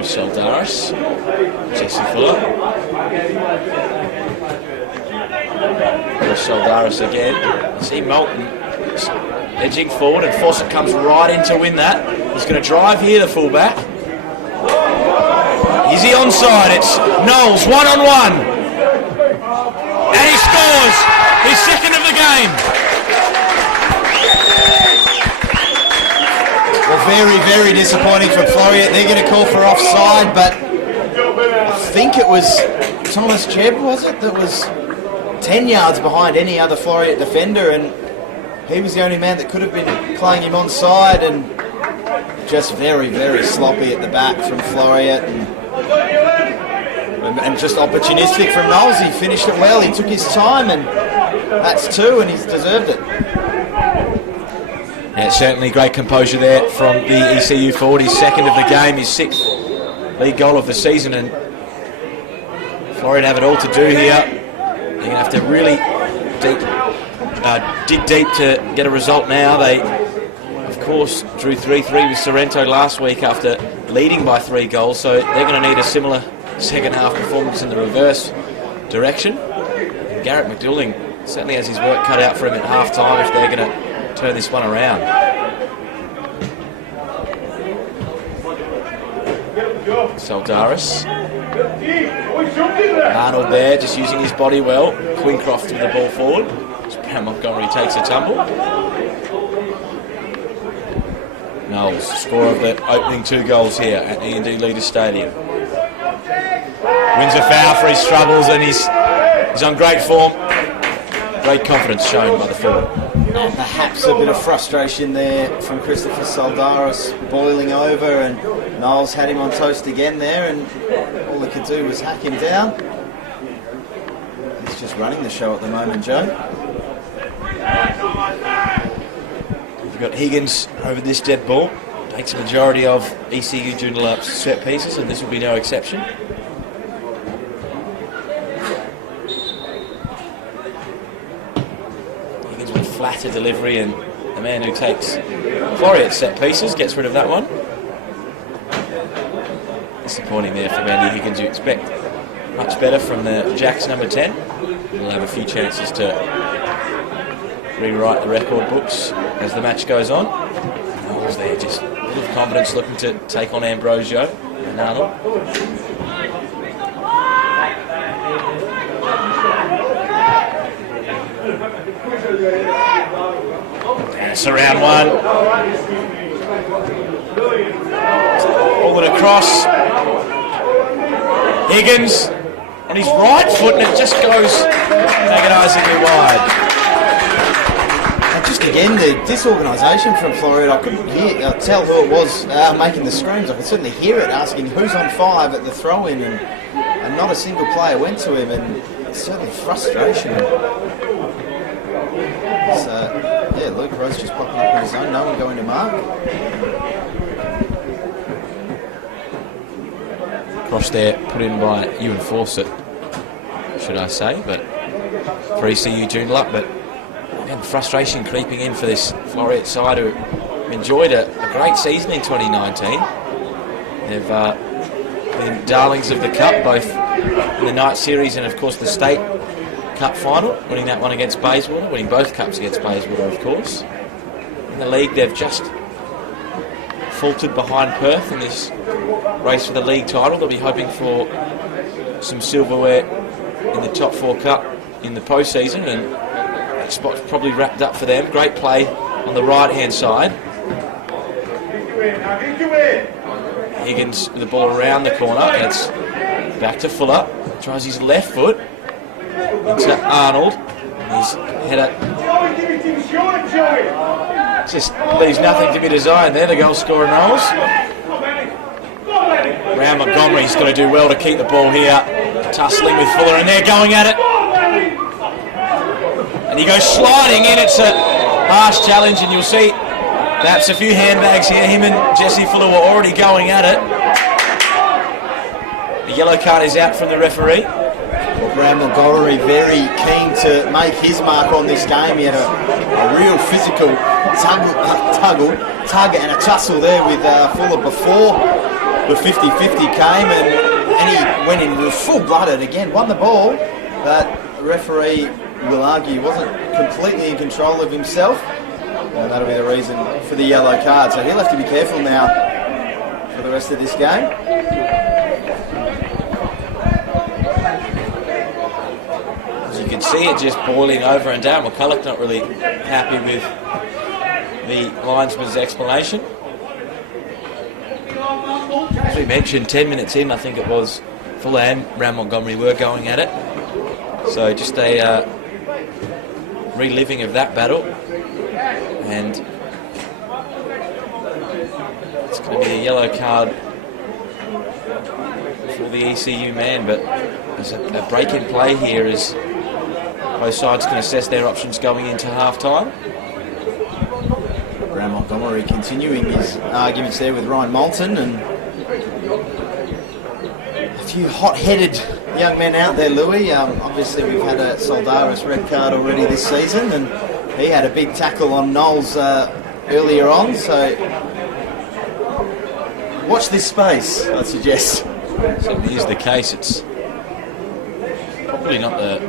Chris Soldaris, Jesse Fuller. Chris Soldaris again. I see Moulton edging forward, and Fawcett comes right in to win that. He's going to drive here, the fullback. Is he onside? It's Knowles, one-on-one. And he scores his second of the game. Well, very, very disappointing from Floria. They're going to call for offside, but I think it was Thomas Chebb, was it, that was 10 yards behind any other Floria defender, and he was the only man that could have been playing him onside, and just very, very sloppy at the back from Floria, and just opportunistic from Knowles. He finished it well, he took his time, and that's 2, and he's deserved it. Yeah, certainly great composure there from the ECU forward. His second of the game, his 6th league goal of the season, and Floreat have it all to do here. They're going to have to really dig deep to get a result now. They, of course, drew 3-3 with Sorrento last week after leading by 3 goals, so they're going to need a similar second half performance in the reverse direction. And Garrett McDouling certainly has his work cut out for him at half time if they're going to turn this one around. Soldaris. Arnold there, just using his body well. Quincroft with the ball forward. Brown Montgomery takes a tumble. Knowles, score of the opening 2 goals here at E&D Leaders Stadium. Wins a foul for his troubles, and he's on great form. Great confidence shown by the forward. And perhaps a bit of frustration there from Christopher Soldaris boiling over, and Knowles had him on toast again there, and all he could do was hack him down. He's just running the show at the moment, Joe. We've got Higgins over this dead ball. Takes a majority of ECU Joondalup's set pieces, and this will be no exception. Higgins with flatter delivery, and the man who takes Floreat set pieces gets rid of that one. Disappointing there from Andy Higgins. You expect much better from the Jacks number 10. He'll have a few chances to rewrite the record books as the match goes on. Knowles there, just full of confidence, looking to take on Ambrosio and Arnold. And it's around 1. Pull it across. Higgins on his right foot, and it just goes agonisingly wide. Just again, the disorganisation from Floreat. I couldn't tell who it was making the screams. I could certainly hear it asking who's on 5 at the throw-in, and not a single player went to him, and it's certainly frustration. So, yeah, Luke Rose just popping up on his own, no one going to mark. Cross there, put in by Ewan Fawcett, should I say, but for ECU Joondalup, but again, frustration creeping in for this Floreat side who enjoyed a great season in 2019. They've been darlings of the Cup, both in the night series and of course the State Cup final, winning that one against Bayswater, winning both Cups against Bayswater of course. In the league they've just faltered behind Perth in this race for the league title. They'll be hoping for some silverware in the top 4 Cup in the postseason, and that spot's probably wrapped up for them. Great play on the right hand side. Higgins with the ball around the corner, and it's back to Fuller. Tries his left foot into Arnold. His header just leaves nothing to be desired there. The goal scorer Knowles. Brown Montgomery's got to do well to keep the ball here. Tussling with Fuller, and they're going at it. And he goes sliding in. It's a harsh challenge, and you'll see perhaps a few handbags here. Him and Jesse Fuller were already going at it. The yellow card is out from the referee. Well, Brown Montgomery very keen to make his mark on this game. He had a real physical tug and a tussle there with Fuller before the 50-50 came and he went in full-blooded again, won the ball, but the referee will argue he wasn't completely in control of himself, and that'll be the reason for the yellow card. So he'll have to be careful now for the rest of this game. As you can see it just boiling over, and Darren McCulloch not really happy with the linesman's explanation. As we mentioned, 10 minutes in, I think it was, Fulham, Round Montgomery were going at it. So just a reliving of that battle. And it's going to be a yellow card for the ECU man, but there's a break in play here as both sides can assess their options going into half-time. Brown Montgomery continuing his arguments there with Ryan Moulton, and a few hot-headed young men out there, Louis. Obviously we've had a Soldaris red card already this season, and he had a big tackle on Knowles earlier on, so watch this space, I'd suggest. Certainly is the case. It's probably not the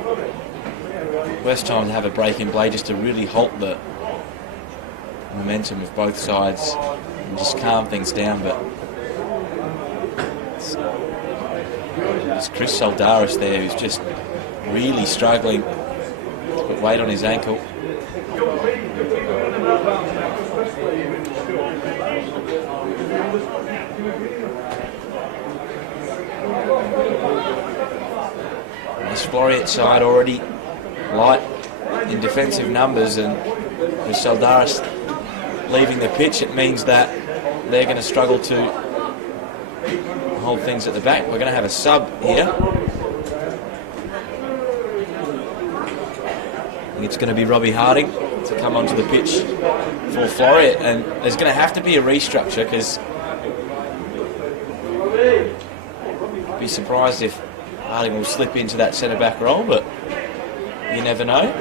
worst time to have a break in play, just to really halt the momentum of both sides and just calm things down. But it's Chris Soldaris there who's just really struggling to put weight on his ankle. This Floreat side already light in defensive numbers, and with Soldaris leaving the pitch, it means that they're going to struggle to hold things at the back. We're going to have a sub here. And it's going to be Robbie Harding to come onto the pitch for Floreat, and there's going to have to be a restructure, because I'd be surprised if Harding will slip into that centre-back role, but you never know.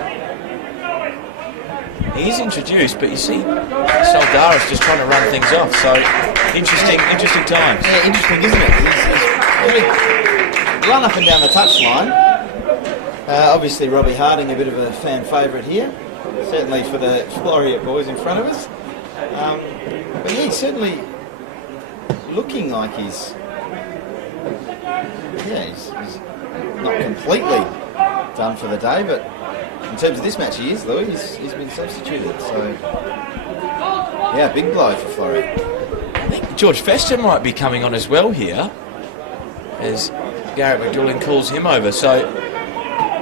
He's introduced, but you see Soldaris just trying to run things off, so interesting times. Yeah, interesting, isn't it? He's really run up and down the touchline. Obviously Robbie Harding, a bit of a fan favourite here, certainly for the Floria boys in front of us. But yeah, he's certainly looking like he's not completely done for the day, but in terms of this match he is, Louis. He's been substituted, so yeah, big blow for Floria. I think George Fester might be coming on as well here, as Garrett McDoullin calls him over. So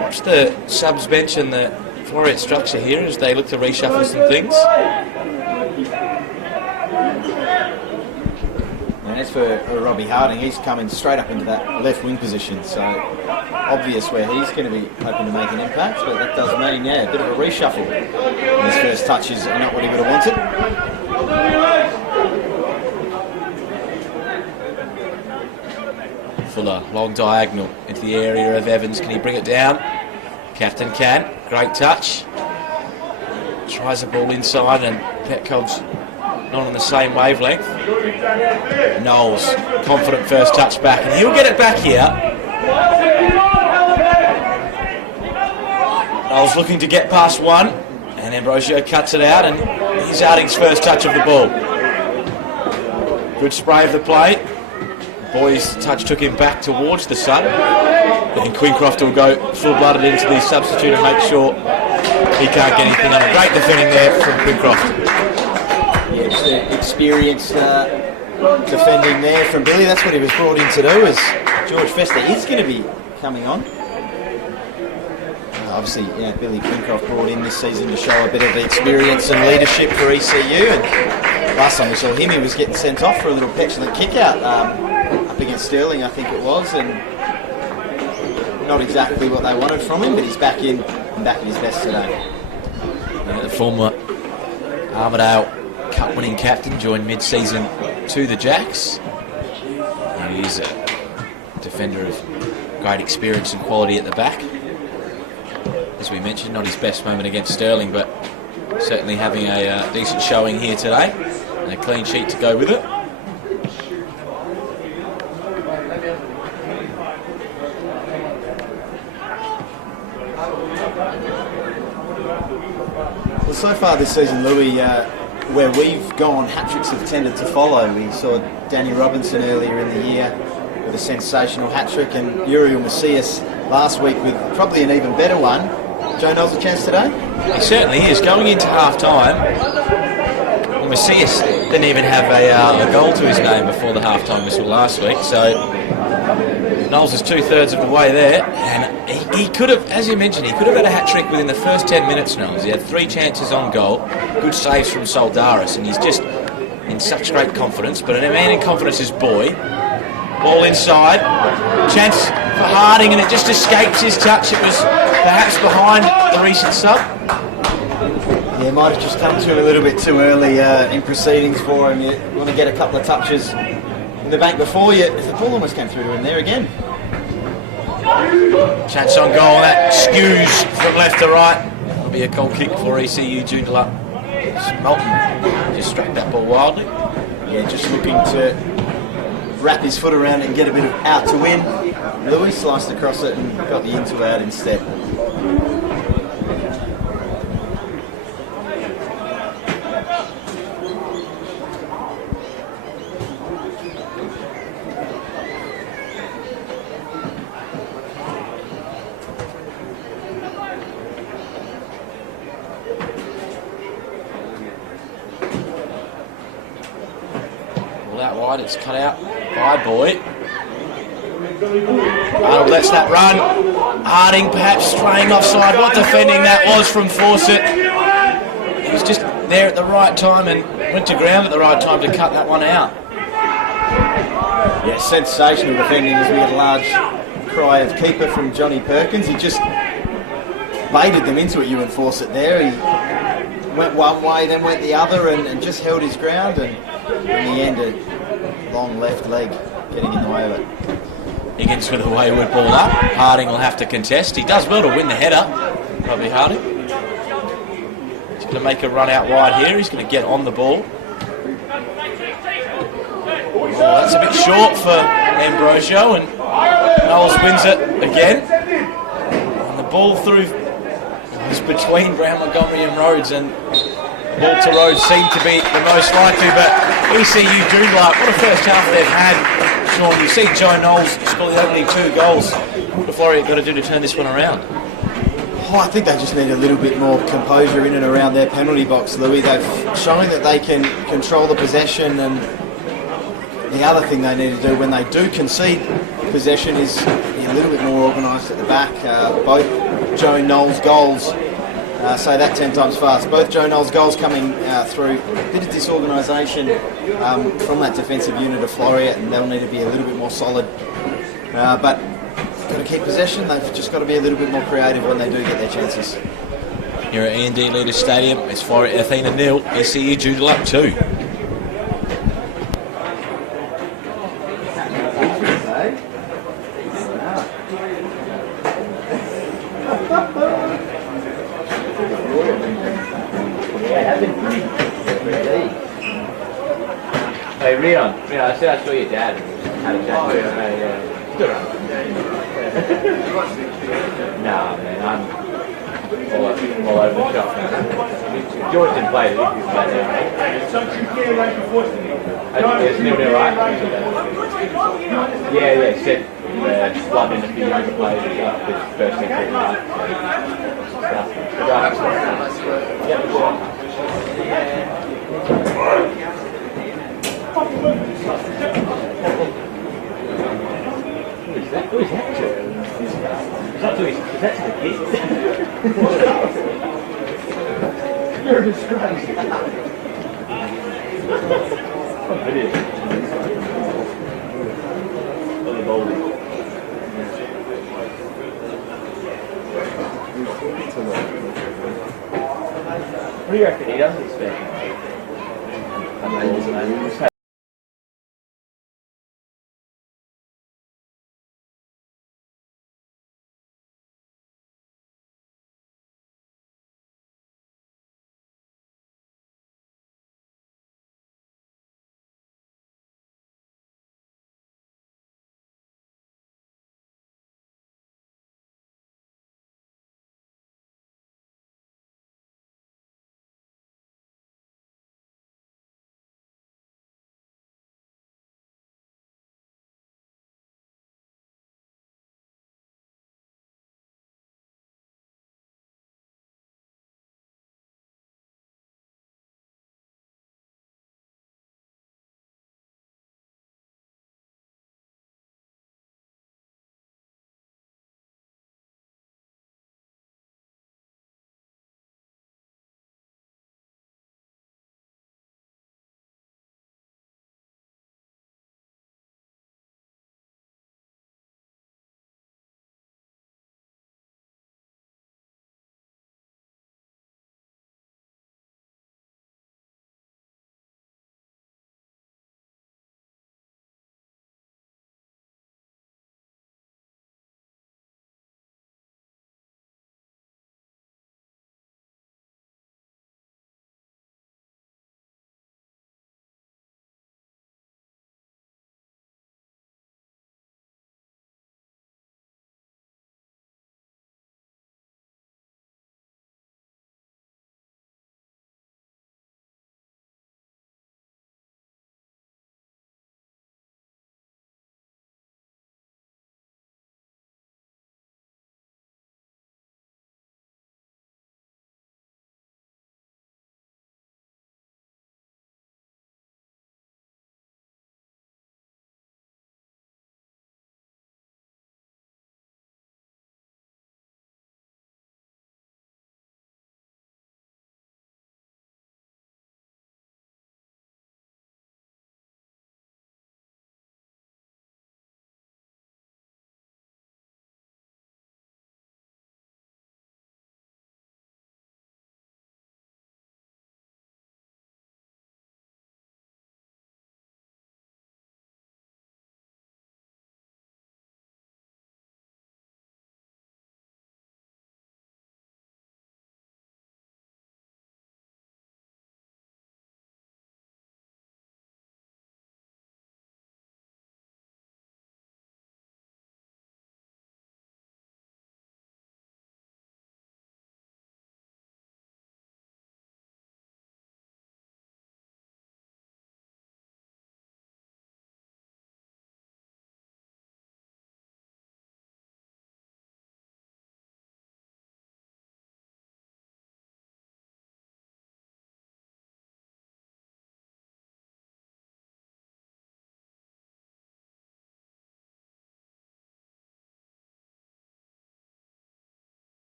watch the subs bench and the Floreat structure here as they look to reshuffle some things. And as for Robbie Harding, he's coming straight up into that left wing position, so obvious where he's going to be hoping to make an impact, but that does mean, yeah, a bit of a reshuffle. And his first touches are not what he would have wanted. Fuller, long diagonal into the area of Evans. Can he bring it down? Captain can. Great touch. Tries the ball inside, and Petkov's not on the same wavelength. Knowles, confident first touch back, and he'll get it back here. Knowles looking to get past one, and Ambrosio cuts it out, and he's Harding's first touch of the ball. Good spray of the play. Boy's touch took him back towards the sun, and Quincroft will go full-blooded into the substitute and make sure he can't get anything on it. Great defending there from Quincroft. Yeah, just experienced defending there from Billy. That's what he was brought in to do, as George Fester is going to be coming on. Obviously, yeah, Billy Quincroft brought in this season to show a bit of experience and leadership for ECU, and last time we saw him, he was getting sent off for a little petulant kick-out up against Sterling, I think it was, and not exactly what they wanted from him, but he's back in and back at his best today. The former Armidale Cup-winning captain joined mid-season to the Jacks. And he's a defender of great experience and quality at the back. As we mentioned, not his best moment against Sterling, but certainly having a decent showing here today, and a clean sheet to go with it. So far this season, Louis, where we've gone, hat-tricks have tended to follow. We saw Danny Robinson earlier in the year with a sensational hat-trick, and Uriel Macias last week with probably an even better one. Joe Knowles a chance today? He certainly is. Going into half-time, Macias didn't even have a goal to his name before the half-time whistle last week, so Knowles is 2/3 of the way there, and he could have, as you mentioned, he could have had a hat-trick within the first 10 minutes, Knowles. He had 3 chances on goal, good saves from Soldaris, and he's just in such great confidence, but a man in confidence is Boy. Ball inside, chance for Harding, and it just escapes his touch. It was perhaps behind the recent sub. Yeah, might have just come to him a little bit too early in proceedings for him. You want to get a couple of touches in the bank before you. If the ball almost came through to him there again. Chance on goal, that skews from left to right. That'll be a goal kick for ECU Joondalup. Moulton just struck that ball wildly. Yeah, just looking to wrap his foot around it and get a bit of out to win. Louis sliced across it and got the into out instead. Out wide, it's cut out by Boy. Arnold lets that run. Harding perhaps straying offside. What defending that was from Fawcett. He was just there at the right time and went to ground at the right time to cut that one out. Yeah, sensational defending as we had a large cry of keeper from Johnny Perkins. He just baited them into it, Ewan Fawcett there. He went one way, then went the other, and just held his ground, and in the end a long left leg getting in the way of it. Higgins with a wayward ball up. Harding will have to contest. He does well to win the header, probably Harding. He's going to make a run out wide here. He's going to get on the ball. Oh, that's a bit short for Ambrosio, and Knowles wins it again. And the ball through was between Brown, Montgomery and Rhodes, and ball to Rhodes seemed to be the most likely, but ECU Joondalup, what a first half they've had. Sean, you see Joe Knowles score the only 2 goals. What the Floria got to do to turn this one around? Oh, I think they just need a little bit more composure in and around their penalty box, Louis. They've shown that they can control the possession, and the other thing they need to do when they do concede possession is be a little bit more organised at the back. Both Joe Knowles' goals, say that 10 times fast, both Joe Knowles' goals coming through a bit of disorganisation from that defensive unit of Floreat, and they'll need to be a little bit more solid. But got to keep possession. They've just got to be a little bit more creative when they do get their chances. Here at E&D Leaders Stadium, it's Floria Athena 0, ECU Joondalup 2. Hey, Rion, I said I saw your dad had a chat to him. Still around. Nah, man, I'm all over the shop now. George didn't play it, he played it. It's 0-0, right? Yeah, he said blood in a few young players and stuff, this first thing. Who is that to? Is that to the kids? You're a disgrace. Oh, video. What do you reckon he doesn't expect?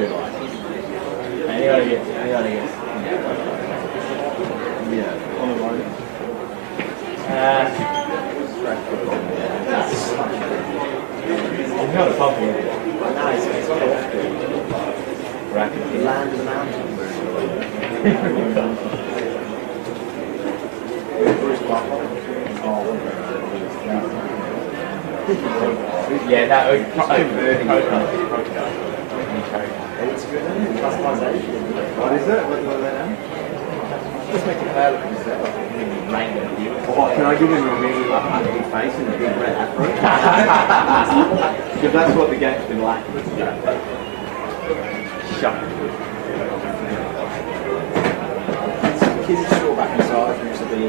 too light. Anyone gets. Yeah, on the line. He's not a pumping, is he? No, it's on the off field. Racket. He landed the mountain. Bruce Butler. Yeah, that would It's good, isn't it? Customization. What is it? What are they now? Just make it clear look yourself. Oh, can I give him a really ugly face and a big red afro? Because that's what the game's been lacking. Shut. Kids are short back in size, used to be.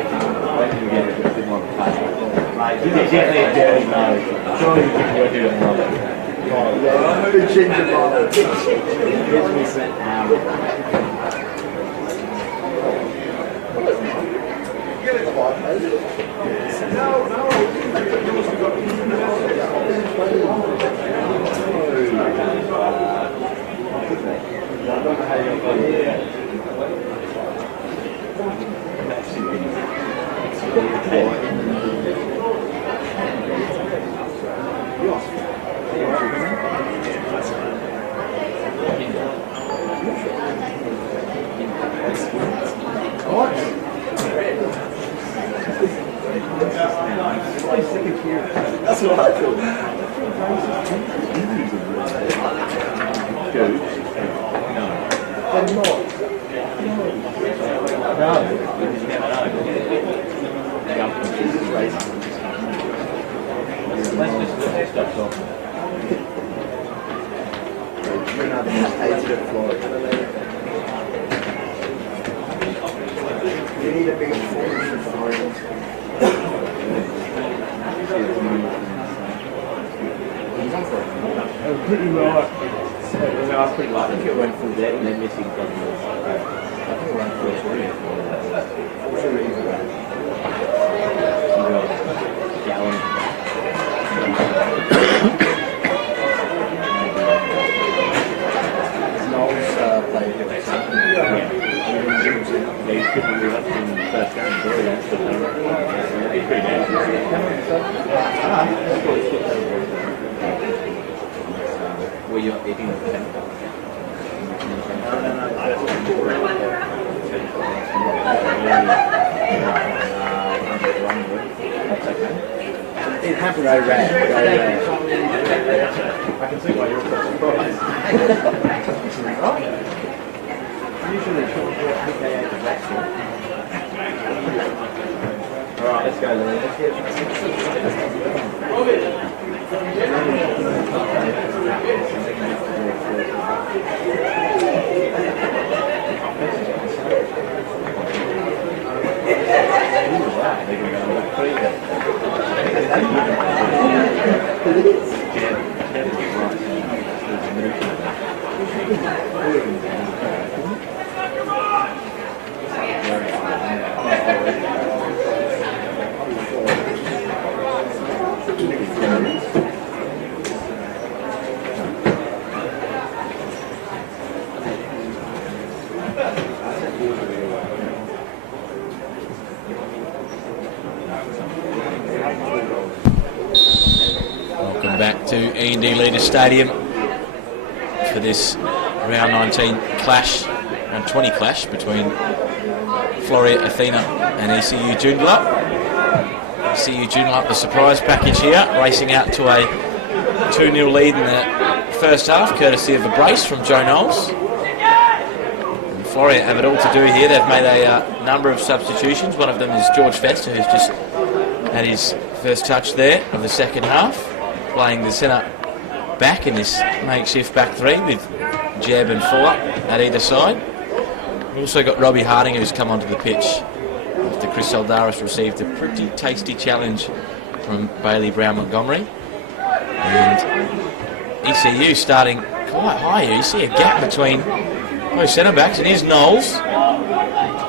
When do we get a bit more of a face? He's definitely a dirty nose. Surely you can work it on Robert. Yeah, ginger brother. Gives me some hours. Give it the white, That's what I thought. Good. No. They're not. No. You just never know. Jesus racing. Let's just put their stuff on. Bring out the most hated at Floria. You need a bigger performance for Floria. He's on for it. Pretty right. I was pretty light. I think it went full dead and then missing from the. I think it went for it. Sure it is about. Gallon. Knowles played here. Yeah, he's good to move up in the first round. He's pretty good. Were you eating the pen? It happened very rare. I can see why you're so surprised. Usually, AKA the vaccine. Alright, let's go, Lou. Let's get Welcome back to E&D Leaders Stadium for this round 19 clash, round 20 clash between Floria, Athena and ECU Joondalup. ECU Joondalup, the surprise package here, racing out to a 2-0 lead in the first half, courtesy of a brace from Joe Knowles. And Floria have it all to do here. They've made a number of substitutions. One of them is George Fester, who's just had his first touch there of the second half, playing the centre back in this makeshift back three with Jeb and Fuller at either side. We've also got Robbie Harding, who's come onto the pitch after Chris Aldaris received a pretty tasty challenge from Bailey Brown Montgomery. And ECU starting quite high here. You see a gap between both centre backs, and here's Knowles.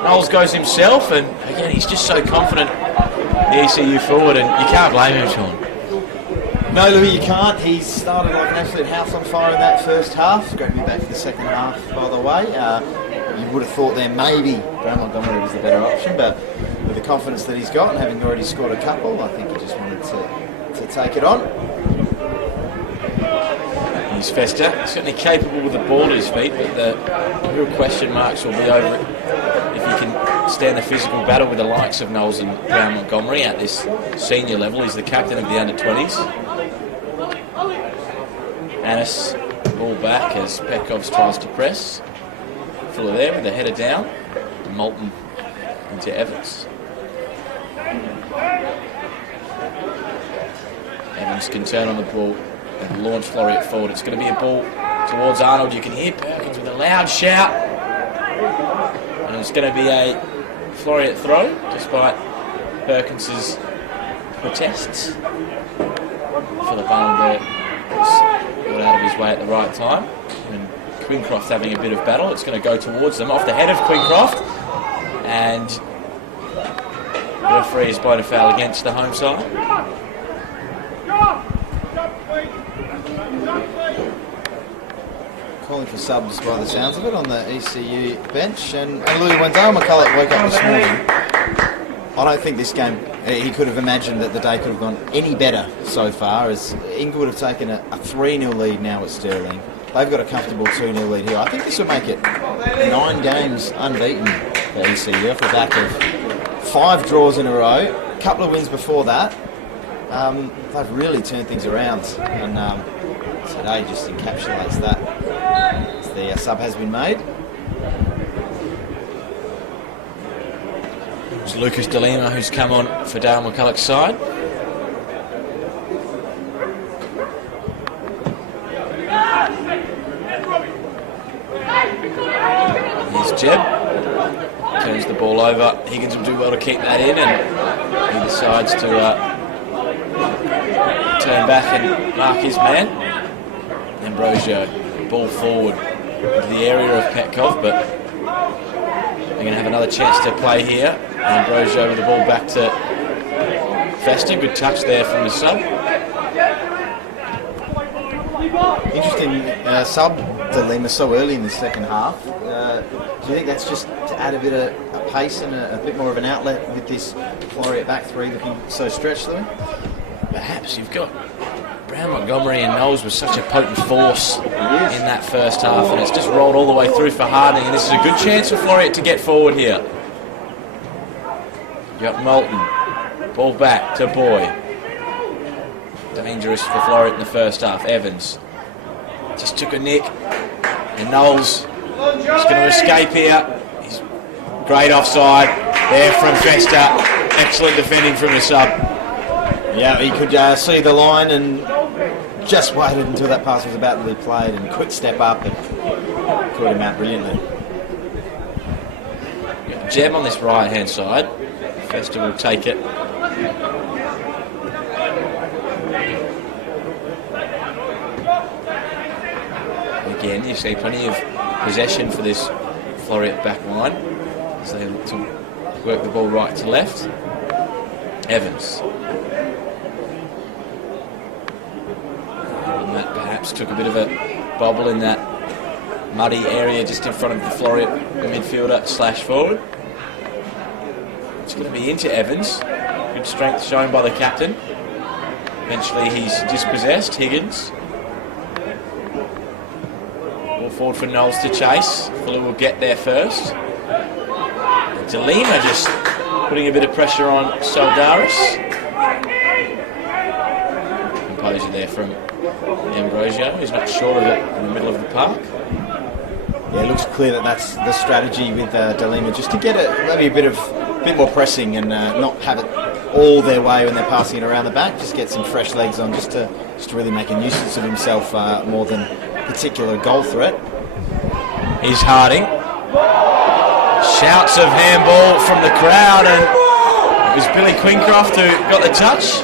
Knowles goes himself, and again he's just so confident, the ECU forward, and you can't blame him, Sean. No, Louis, you can't. He's started like an absolute house on fire in that first half. Great to be back for the second half, by the way. You would have thought there maybe Brown Montgomery was the better option, but with the confidence that he's got and having already scored a couple, I think he just wanted to take it on. He's Fester, certainly capable with the ball at his feet, but the real question marks will be over if he can stand the physical battle with the likes of Knowles and Brown Montgomery at this senior level. He's the captain of the under-20s. Annis, ball back as Petkovs tries to press. Fuller there with the header down. Moulton into Evans. Evans can turn on the ball and launch Floreat forward. It's going to be a ball towards Arnold. You can hear Perkins with a loud shout. And it's going to be a Floreat throw, despite Perkins's protests. Philip Arnold got out of his way at the right time. And Quincroft having a bit of battle. It's going to go towards them off the head of Quincroft. And the referee has blown a foul against the home side. Calling for subs by the sounds of it on the ECU bench. And Louis, when Dale McCulloch woke up this morning, I don't think this game, he could have imagined that the day could have gone any better so far, as Inglewood have taken a 3-0 lead now at Stirling. They've got a comfortable 2-0 lead here. I think this will make it 9 games unbeaten for ECU off the back of 5 draws in a row, a couple of wins before that. They've really turned things around, and today just encapsulates that. The sub has been made. It's Lucas De Lima who's come on for Dale McCulloch's side. Here's Jeb. Turns the ball over. Higgins will do well to keep that in, and he decides to turn back and mark his man. Ambrosio, ball forward into the area of Petkov, but they're going to have another chance to play here. Ambrosio with the ball back to Fester. Good touch there from the sub. Interesting sub to Lima so early in the second half. Do you think that's just to add a bit of a pace and a bit more of an outlet with this Floria back three looking so stretched, Louis? Perhaps. You've got Brown Montgomery and Knowles was such a potent force in that first half, and it's just rolled all the way through for Harding, and this is a good chance for Floreat to get forward here. You got Moulton, ball back to Boy. Dangerous for Floreat in the first half. Evans just took a nick, and Knowles is going to escape here. He's great offside there from Fester. Excellent defending from the sub. Yeah, he could see the line and just waited until that pass was about to be played and quick step up and caught him out brilliantly. Jeb on this right hand side. Fester will take it. Again, you see plenty of possession for this Floreat back line as they look to work the ball right to left. Evans. And that perhaps took a bit of a bobble in that muddy area just in front of the Floreat midfielder / forward. It's going to be into Evans. Good strength shown by the captain. Eventually he's dispossessed. Higgins. Ball forward for Knowles to chase. Fuller will get there first. And De Lima just putting a bit of pressure on Soldaris. Composure there from Ambrosio. He's not short of it in the middle of the park. Yeah, it looks clear that that's the strategy with De Lima, just to get maybe a bit more pressing and not have it all their way when they're passing it around the back. Just get some fresh legs on, just to really make a nuisance of himself more than particular goal threat. Here's Harding. Shouts of handball from the crowd, and it was Billy Quincroft who got the touch.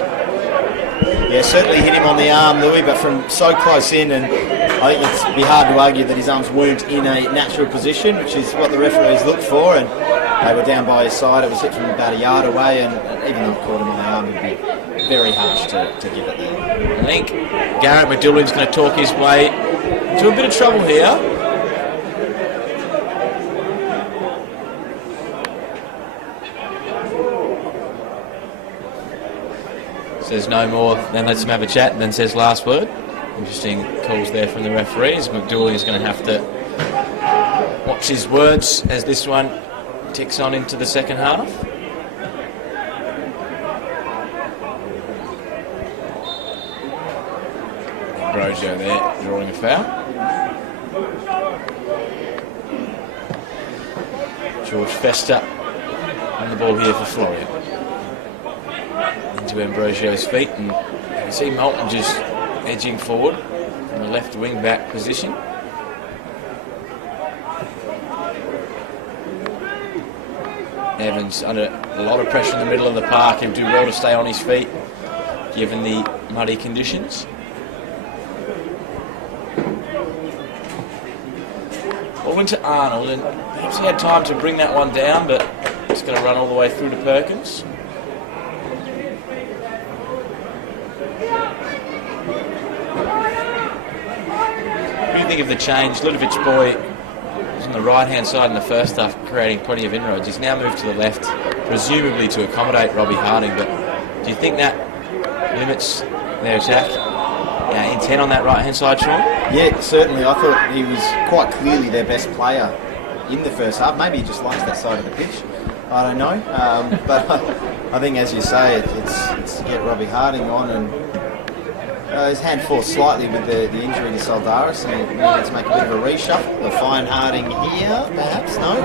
Yeah, certainly hit him on the arm, Louis, but from so close in, and I think it'd be hard to argue that his arms weren't in a natural position, which is what the referees look for, and they were down by his side. It was hit from about a yard away, and even though it caught him on the arm, it'd be very harsh to give it there. I think Garrett McDougal's going to talk his way to a bit of trouble here. Says no more, then lets him have a chat, and then says last word. Interesting calls there from the referees. McDougal is going to have to watch his words as this one ticks on into the second half. Brojo there, drawing a foul. George Festa on the ball here for Floria. Into Ambrosio's feet, and you can see Moulton just edging forward from the left wing back position. Evans under a lot of pressure in the middle of the park and do well to stay on his feet given the muddy conditions. Ball into Arnold, and perhaps he had time to bring that one down, but it's going to run all the way through to Perkins. What do you think of the change? Ludovic's boy was on the right-hand side in the first half, creating plenty of inroads. He's now moved to the left, presumably to accommodate Robbie Harding, but do you think that limits their attack? Intent on that right-hand side, Sean? Yeah, certainly. I thought he was quite clearly their best player in the first half. Maybe he just likes that side of the pitch. I don't know. But I think, as you say, it's to get Robbie Harding on, and his hand forced slightly with the injury to Soldaris, and he needed to make a bit of a reshuffle. They'll find Harding here, perhaps, no?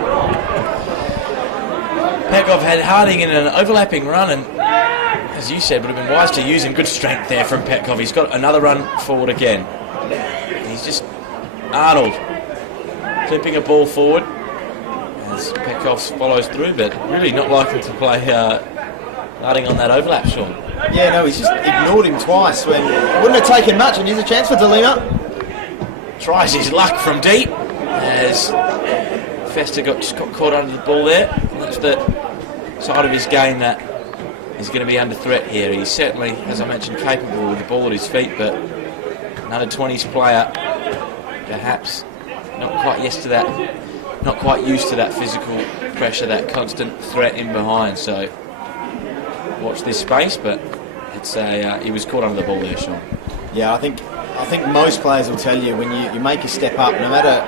Petkov had Harding in an overlapping run, and as you said, would have been wise to use him. Good strength there from Petkov. He's got another run forward again. He's just Arnold clipping a ball forward as Petkov follows through, but really not likely to play Harding on that overlap, Sean. Yeah, no, he's just ignored him twice when wouldn't have taken much, and here's a chance for DeLima. Tries his luck from deep as Festa got caught under the ball there. And that's the side of his game that is going to be under threat here. He's certainly, as I mentioned, capable with the ball at his feet, but another 20s player, perhaps not quite used to that physical pressure, that constant threat in behind. So watch this space, but it's he was caught under the ball there, Sean. Yeah, I think most players will tell you when you make a step up, no matter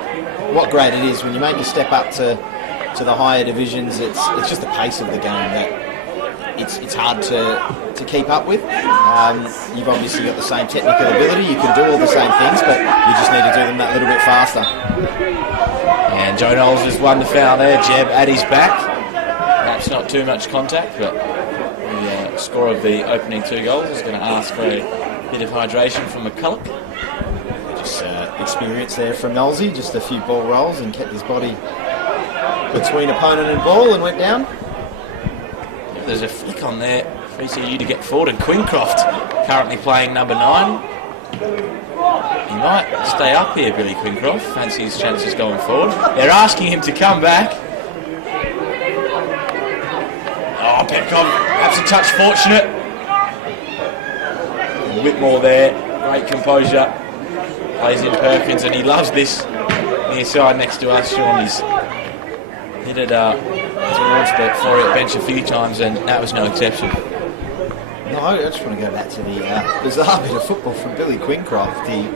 what grade it is, when you make a step up to the higher divisions, it's just the pace of the game that it's hard to keep up with. You've obviously got the same technical ability, you can do all the same things, but you just need to do them that little bit faster. And Joe Knowles has won the foul there. Jeb at his back. Perhaps not too much contact, but the scorer of the opening 2 goals is going to ask for a bit of hydration from McCulloch. Just experience there from Knowlesy, just a few ball rolls and kept his body between opponent and ball and went down. There's a flick on there for ECU to get forward, and Quincroft currently playing number 9. He might stay up here, Billy Quincroft. Fancy his chances going forward. They're asking him to come back. Oh, Petkov, perhaps a touch fortunate. Whitmore there, great composure. Plays in Perkins, and he loves this near side next to us, Sean. He's hit it towards the Floreat bench a few times, and that was no exception. No, I just want to go back to the bizarre bit of football from Billy Quincroft. He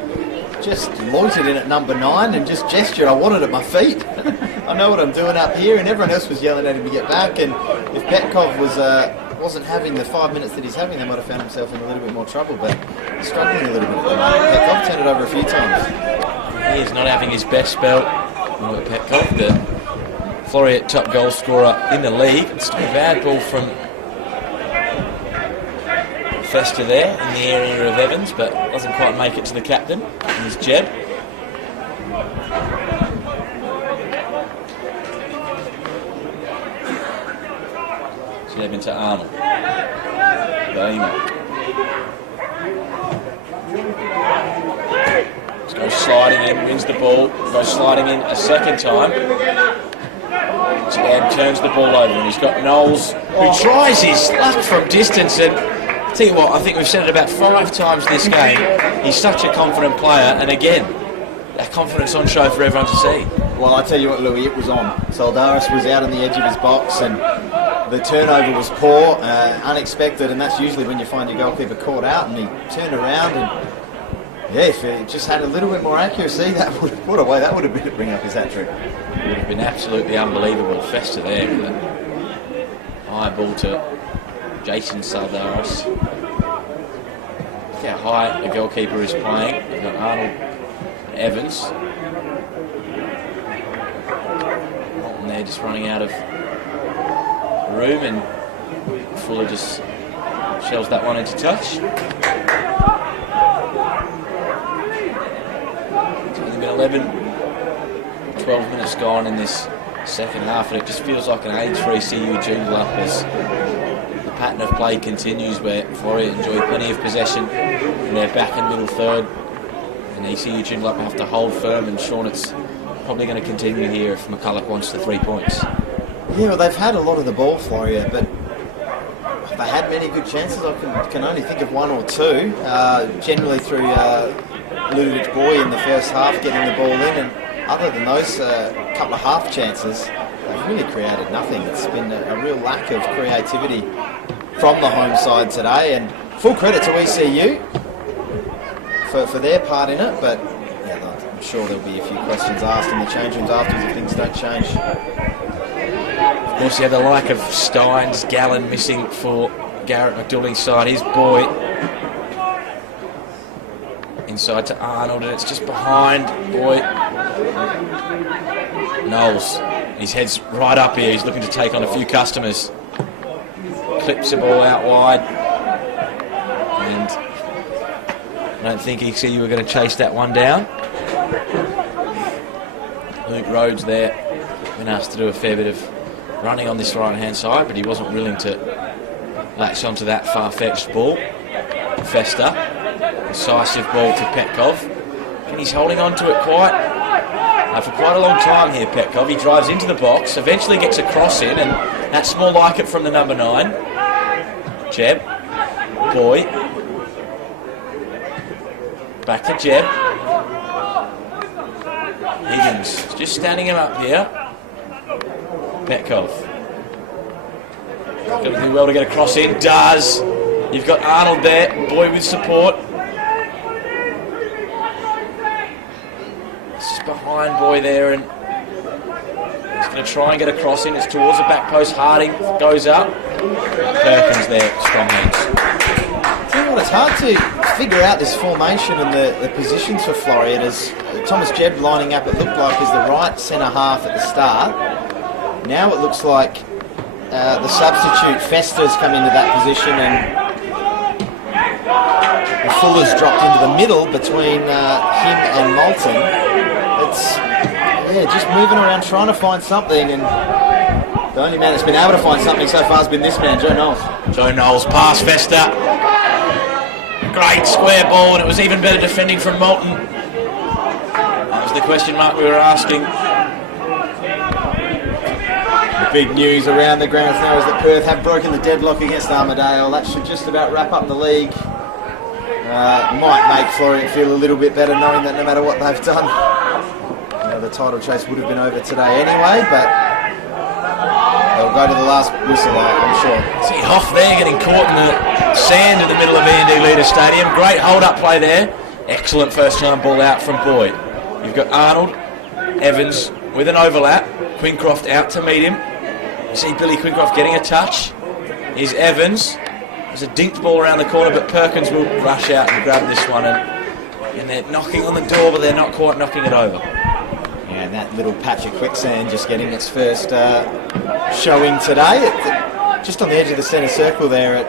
just loitered in at number 9 and just gestured, I want it at my feet. I know what I'm doing up here, and everyone else was yelling at him to get back, and if Petkov wasn't having the 5 minutes that he's having, they might have found himself in a little bit more trouble, but struggling a little bit. Petkov turned it over a few times. He is not having his best spell. Petkov, the Floreat top goal scorer in the league. It's a bad ball from Festa there in the area of Evans, but doesn't quite make it to the captain. Here's Jeb. Jeb into Arnold. Belima. Goes sliding in, wins the ball, goes sliding in a second time. Jeb turns the ball over, and he's got Knowles, who tries his luck from distance, and Tell you what, I think we've said it about 5 times this game. He's such a confident player, and again, that confidence on show for everyone to see. Well, I tell you what, Louis, it was on. Soldaris was out on the edge of his box, and the turnover was poor, unexpected, and that's usually when you find your goalkeeper caught out, and he turned around, and yeah, if he just had a little bit more accuracy, what a way that would have been to bring up his hat-trick. It would have been absolutely unbelievable. Festa there with a high ball to Jason Soldaris. Look how high the goalkeeper is playing. We've got Arnold and Evans. Moulton there just running out of room, and Fuller just shells that one into touch. It's only been 12 minutes gone in this second half, and it just feels like an age for ECU Joondalup as the pattern of play continues, where Floria enjoy plenty of possession in their back and middle third, and ECU Joondalup have to hold firm, and Sean, it's probably going to continue here if McCulloch wants the 3 points. Yeah, well, they've had a lot of the ball, Floria, but they had many good chances. I can only think of 1 or 2, generally through Ludovic Boy in the first half, getting the ball in, and other than those couple of half chances, they've really created nothing. It's been a real lack of creativity from the home side today, and full credit to ECU for their part in it, but yeah, I'm sure there'll be a few questions asked in the change rooms afterwards if things don't change. Of course, you had the like of Steins, Gallen missing for Garrett McDougal's side. His boy inside to Arnold, and it's just behind Boy. Knowles, his head's right up here. He's looking to take on a few customers. Clips the ball out wide, and I don't think ECU were going to chase that one down. Luke Rhodes there, been asked to do a fair bit of running on this right-hand side, but he wasn't willing to latch onto that far-fetched ball. Festa, decisive ball to Petkov, and he's holding on to it for quite a long time here, Petkov. He drives into the box, eventually gets a cross in, and that's more like it from the number 9. Jeb, Boy, back to Jeb. Higgins, just standing him up here. Petkov. Got to do well to get a cross in. Does. You've got Arnold there. Boy with support. It's just behind Boy there, and he's going to try and get a cross in. It's towards the back post. Harding goes up. Perkins there. Strong hands. Tell you what, it's hard to figure out this formation and the positions for Floreat, as Thomas Jebb lining up, it looked like, as the right centre half at the start. Now it looks like the substitute Festa's come into that position, and Fuller's dropped into the middle between him and Moulton. It's just moving around trying to find something, and the only man that's been able to find something so far has been this man, Joe Knowles. Joe Knowles past Festa. Great square ball, and it was even better defending from Moulton. That was the question mark we were asking. The big news around the grounds now is that Perth have broken the deadlock against Armidale. That should just about wrap up the league. Might make Floreat feel a little bit better knowing that no matter what they've done, the title chase would have been over today anyway, but they'll go to the last whistle, I'm sure. See Hoff there getting caught in the sand in the middle of E&D Leader Stadium. Great hold-up play there. Excellent first-time ball out from Boyd. You've got Arnold, Evans with an overlap. Quincroft out to meet him. You see Billy Quincroft getting a touch. Here's Evans. There's a dinked ball around the corner, but Perkins will rush out and grab this one. And they're knocking on the door, but they're not quite knocking it over. Yeah, and that little patch of quicksand just getting its first showing today. Just on the edge of the centre circle there.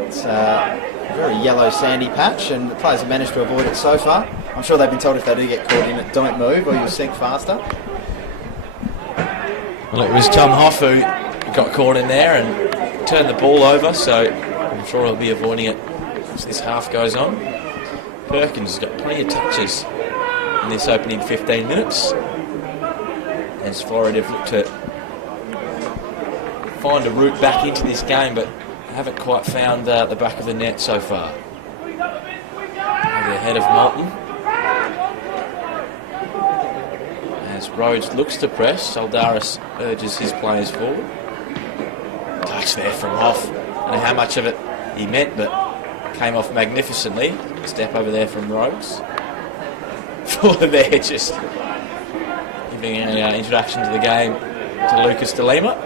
It's a very yellow sandy patch, and the players have managed to avoid it so far. I'm sure they've been told if they do get caught in it, don't move or you'll sink faster. Well, it was Tom Hoff who got caught in there and turned the ball over, so I'm sure he'll be avoiding it as this half goes on. Perkins has got plenty of touches in this opening 15 minutes, as Floreat have looked to find a route back into this game, but haven't quite found the back of the net so far. The head of Moulton. As Rhodes looks to press, Soldaris urges his players forward. Touch there from Hoff. I don't know how much of it he meant, but came off magnificently. Step over there from Rhodes. Fuller there, just giving an introduction to the game to Lucas de Lima.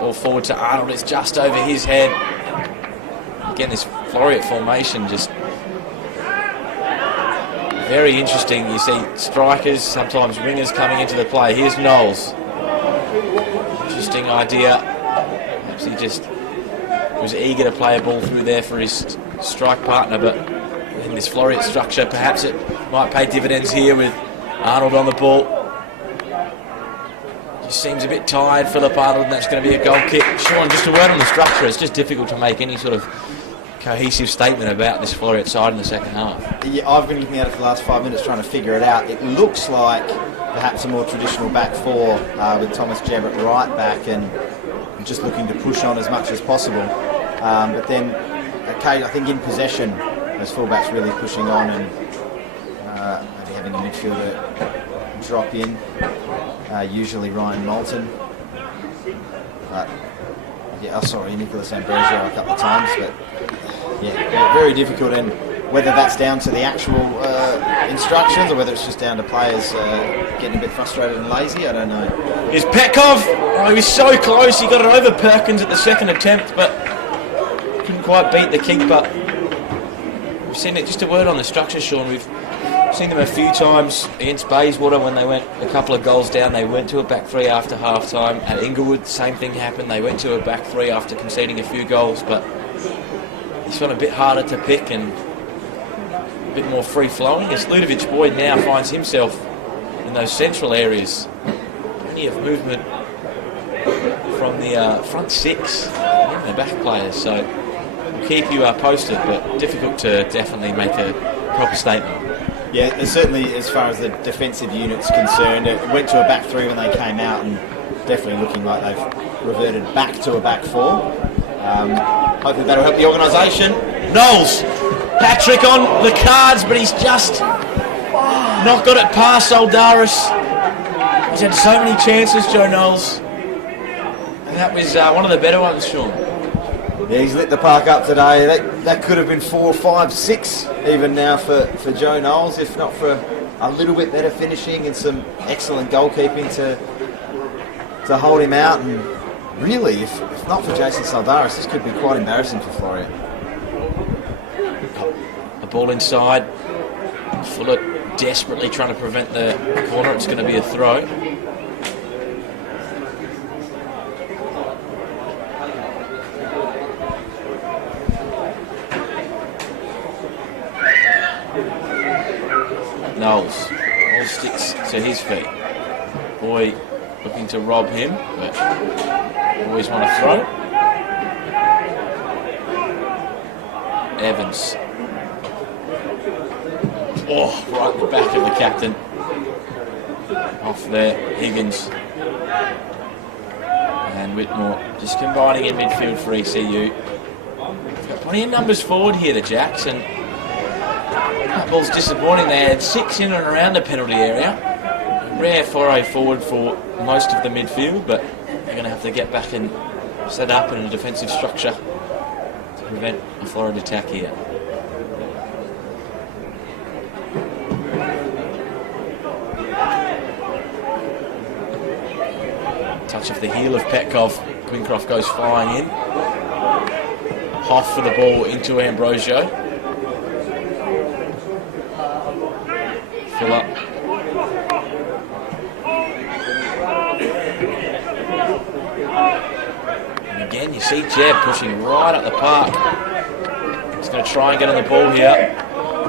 Ball forward to Arnold, it's just over his head. Again, this Floreat formation just very interesting. You see strikers, sometimes wingers coming into the play. Here's Knowles. Interesting idea. Perhaps he just was eager to play a ball through there for his strike partner, but in this Floreat structure, perhaps it might pay dividends here with Arnold on the ball. Just seems a bit tired, Philip Arnold, and that's going to be a goal kick. Sean, just a word on the structure. It's just difficult to make any sort of cohesive statement about this Floreat side in the second half. Yeah, I've been looking at it for the last 5 minutes trying to figure it out. It looks like perhaps a more traditional back four with Thomas Jebb at right back and just looking to push on as much as possible. But then, okay, I think in possession, those fullbacks really pushing on and maybe having a midfielder drop in. Usually Ryan Moulton. Yeah, sorry, Nicholas Ambrosio a couple of times, but yeah, very difficult. And whether that's down to the actual instructions or whether it's just down to players getting a bit frustrated and lazy, I don't know. Here's Petkov. Oh, he was so close. He got it over Perkins at the second attempt, but couldn't quite beat the keeper. We've seen it. Just a word on the structure, Sean. We've seen them a few times against Bayswater when they went a couple of goals down. They went to a back three after half time. At Inglewood, same thing happened. They went to a back three after conceding a few goals, but he's found a bit harder to pick and a bit more free flowing as Ludovic Boyd now finds himself in those central areas. Plenty of movement from the front six and the back players, so we'll keep you posted, but difficult to definitely make a proper statement. Yeah, certainly as far as the defensive unit's concerned, it went to a back three when they came out and definitely looking like they've reverted back to a back four. Hopefully that'll help the organisation. Knowles, Patrick on the cards, but he's just not got it past Soldaris. He's had so many chances, Joe Knowles. And that was one of the better ones, Sean. Yeah, he's lit the park up today. That could have been 4, 5, 6 even now for Joe Knowles, if not for a little bit better finishing and some excellent goalkeeping to hold him out. And really, if not for Jason Soldaris, this could be quite embarrassing for Floria. A ball inside. Fuller desperately trying to prevent the corner. It's going to be a throw. Knowles. Ball sticks to his feet. Boy looking to rob him, but always want to throw. Evans. Oh, right in the back of the captain. Off there, Higgins. And Whitmore just combining in midfield for ECU. They've got plenty of numbers forward here, the Jacks, and that ball's disappointing. They had 6 in and around the penalty area. Rare foray forward for most of the midfield, but they're going to have to get back and set up in a defensive structure to prevent a Floreat attack here. Touch of the heel of Petkov. Quincroft goes flying in. Hoff for the ball into Ambrosio. Fill up. And again, you see Jebb pushing right up the park. He's going to try and get on the ball here.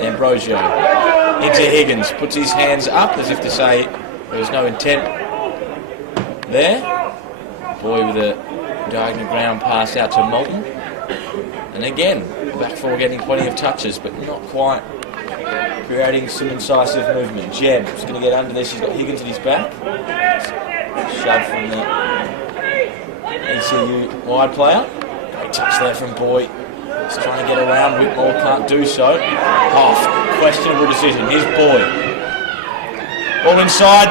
Ambrosio into Higgins, puts his hands up as if to say there was no intent there. Boy with a diagonal ground pass out to Moulton. And again, back four getting plenty of touches, but not quite creating some incisive movement. Jebb is going to get under this. He's got Higgins at his back. Shove from the ECU wide player. Great touch there from Boy. He's trying to get around Whitmore, can't do so. Questionable decision. Here's Boy. Ball inside.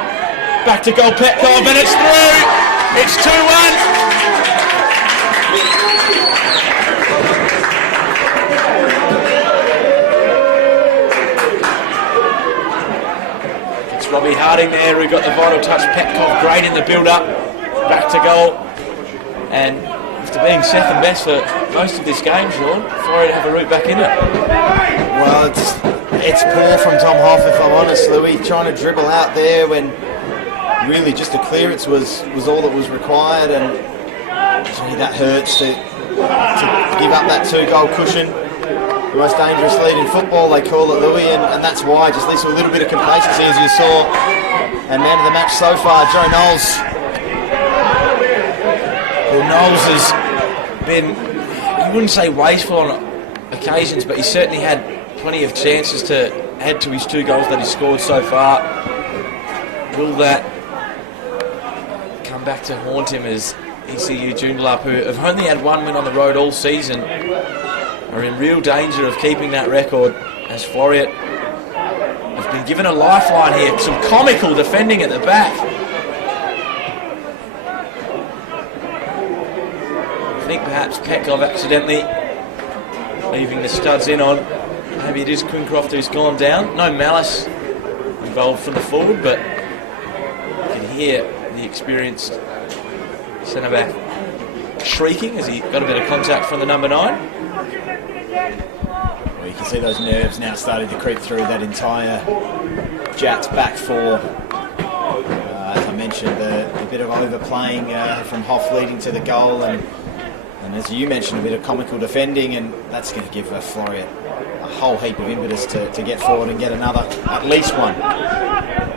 Back to goal Petkov, and it's through. It's 2-1. Robbie Harding there, who got the vital touch. Petkov great in the build-up, back to goal, and after being second best for most of this game, Sean, Floria have a route back in it. Well, it's poor from Tom Hoff, if I'm honest, Louis, trying to dribble out there when really just a clearance was all that was required, and gee, that hurts to give up that 2-goal cushion. The most dangerous lead in football, they call it, Louis, and that's why. Just leads to a little bit of complacency, as you saw. And man of the match so far, Joe Knowles. Well, Knowles has been, you wouldn't say wasteful on occasions, but he certainly had plenty of chances to add to his 2 goals that he scored so far. Will that come back to haunt him as ECU Joondalup, who have only had 1 win on the road all season, are in real danger of keeping that record, as Floreat have been given a lifeline here. Some comical defending at the back. I think perhaps Petkov accidentally leaving the studs in on. Maybe it is Quincroft who's gone down. No malice involved from the forward, but you can hear the experienced centre-back shrieking as he got a bit of contact from the number 9. Well, you can see those nerves now starting to creep through that entire Jats back 4. As I mentioned, a bit of overplaying from Hoff leading to the goal, and as you mentioned, a bit of comical defending, and that's going to give Floria a whole heap of impetus to get forward and get another, at least one.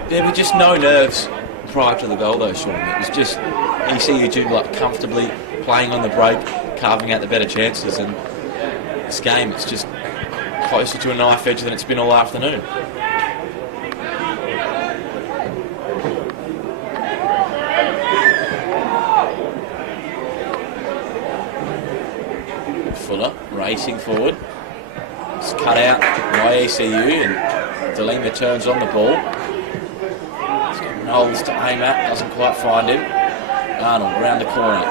There were just no nerves prior to the goal though, Sean. It was just ECU Joondalup comfortably playing on the break, carving out the better chances, and this game, it's just closer to a knife edge than it's been all afternoon. Fuller racing forward. It's cut out by ECU, and DeLima turns on the ball. He's got Knowles to aim at, doesn't quite find him. Arnold round the corner.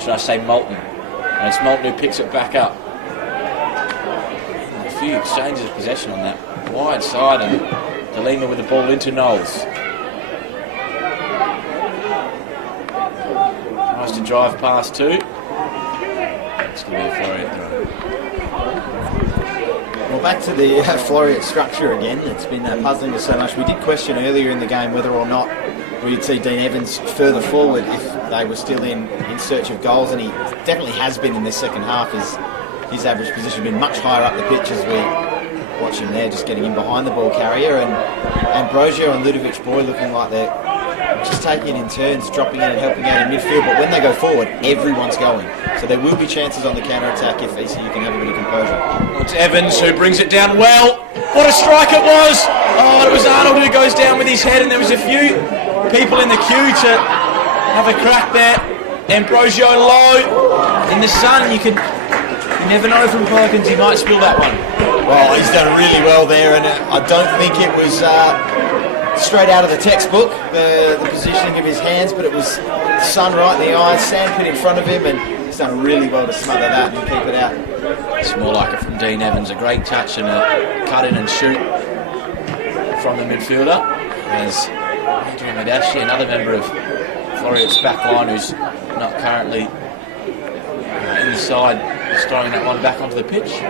Should I say Moulton? And it's Moulton who picks it back up. A few exchanges of possession on that wide side, and DeLima with the ball into Knowles. Tries to drive past 2. It's going to be a Floreat throw. Well, back to the Floreat structure again. It's been puzzling us so much. We did question earlier in the game whether or not we'd see Dean Evans further forward if they were still in search of goals, and he definitely has been in this second half. His average position has been much higher up the pitch as we watch him there, just getting in behind the ball carrier, and Ambrosio and Ludovic Boy looking like they're just taking it in turns, dropping in and helping out in midfield, but when they go forward, everyone's going. So there will be chances on the counter-attack if ECU can have a bit of composure. Well, it's Evans who brings it down well. What a strike it was! Oh, it was Arnold who goes down with his head, and there was a few people in the queue to have a crack there. Ambrosio low in the sun. You never know from Perkins, he might spill that one. Well, he's done really well there, and I don't think it was straight out of the textbook, the positioning of his hands, but it was sun right in the eyes, sandpit in front of him, and he's done really well to smother that and keep it out. It's more like it from Dean Evans, a great touch and a cut in and shoot from the midfielder. As Andrew Madashi, another member of Floreat's back line who's not currently in the side, is throwing that one back onto the pitch.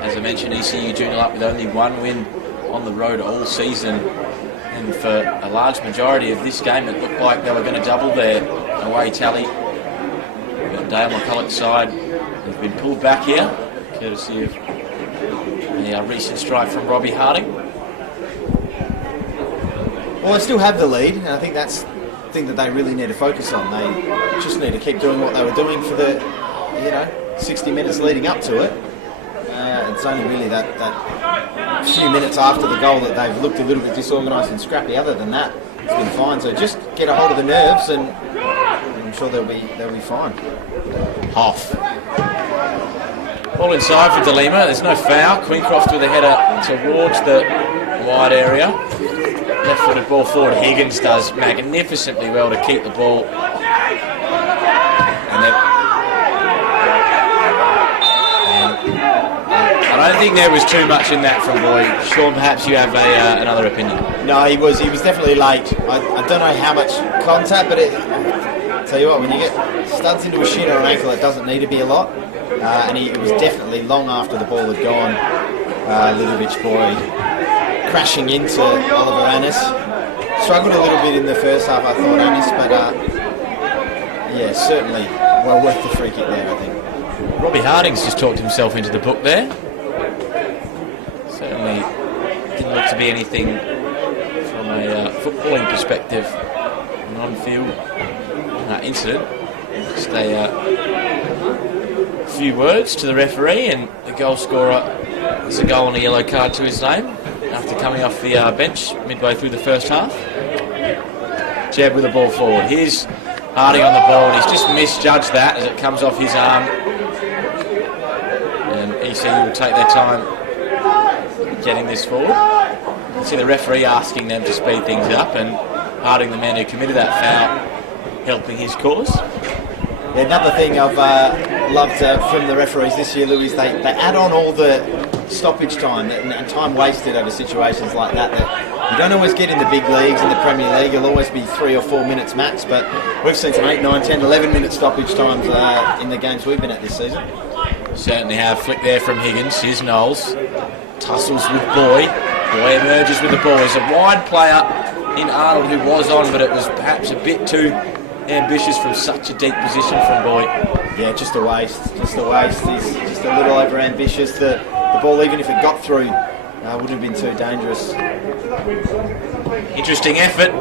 As I mentioned, ECU Joondalup with only 1 win on the road all season, and for a large majority of this game it looked like they were going to double their away tally. Dale McCulloch's side has been pulled back here, courtesy of the recent strike from Robbie Harding. Well, they still have the lead, and I think that's the thing that they really need to focus on. They just need to keep doing what they were doing for the 60 minutes leading up to it. It's only really that few minutes after the goal that they've looked a little bit disorganised and scrappy. Other than that, it's been fine. So just get a hold of the nerves, and I'm sure they'll be fine. Hoff. Ball inside for DeLima. There's no foul. Queencroft with a header towards the wide area. Left-footed ball forward. Higgins does magnificently well to keep the ball. And I don't think there was too much in that from Boyd. Sean, perhaps you have another opinion. No, he was definitely late. I don't know how much contact, but I'll tell you what, when you get studs into a shin or an ankle, it doesn't need to be a lot. And it was definitely long after the ball had gone. Lidovich Boyd crashing into Oliver Annis. Struggled a little bit in the first half, I thought, Annis, but yeah, certainly well worth the free kick there, I think. Robbie Harding's just talked himself into the book there. Certainly didn't look to be anything from a footballing perspective, an on-field incident. Just a few words to the referee, and the goal scorer has a goal and a yellow card to his name after coming off the bench midway through the first half. Jeb with the ball forward. Here's Harding on the ball, and he's just misjudged that as it comes off his arm. And ECU will take their time getting this forward. You can see the referee asking them to speed things up, and Harding, the man who committed that foul, helping his cause. Yeah, another thing I've loved from the referees this year, Lou, is they add on all the stoppage time and time wasted over situations like that you don't always get in the big leagues. In the Premier League, it'll always be 3 or 4 minutes max, but we've seen some 8, 9, 10, 11 minute stoppage times in the games we've been at this season. Certainly have. Flick there from Higgins. Here's Knowles. Tussles with Boy. Boy emerges with the ball. There's a wide player in Arnold who was on, but it was perhaps a bit too ambitious from such a deep position from Boy. Yeah, just a waste. He's just a little over ambitious. The ball, even if it got through, wouldn't have been too dangerous. Interesting effort.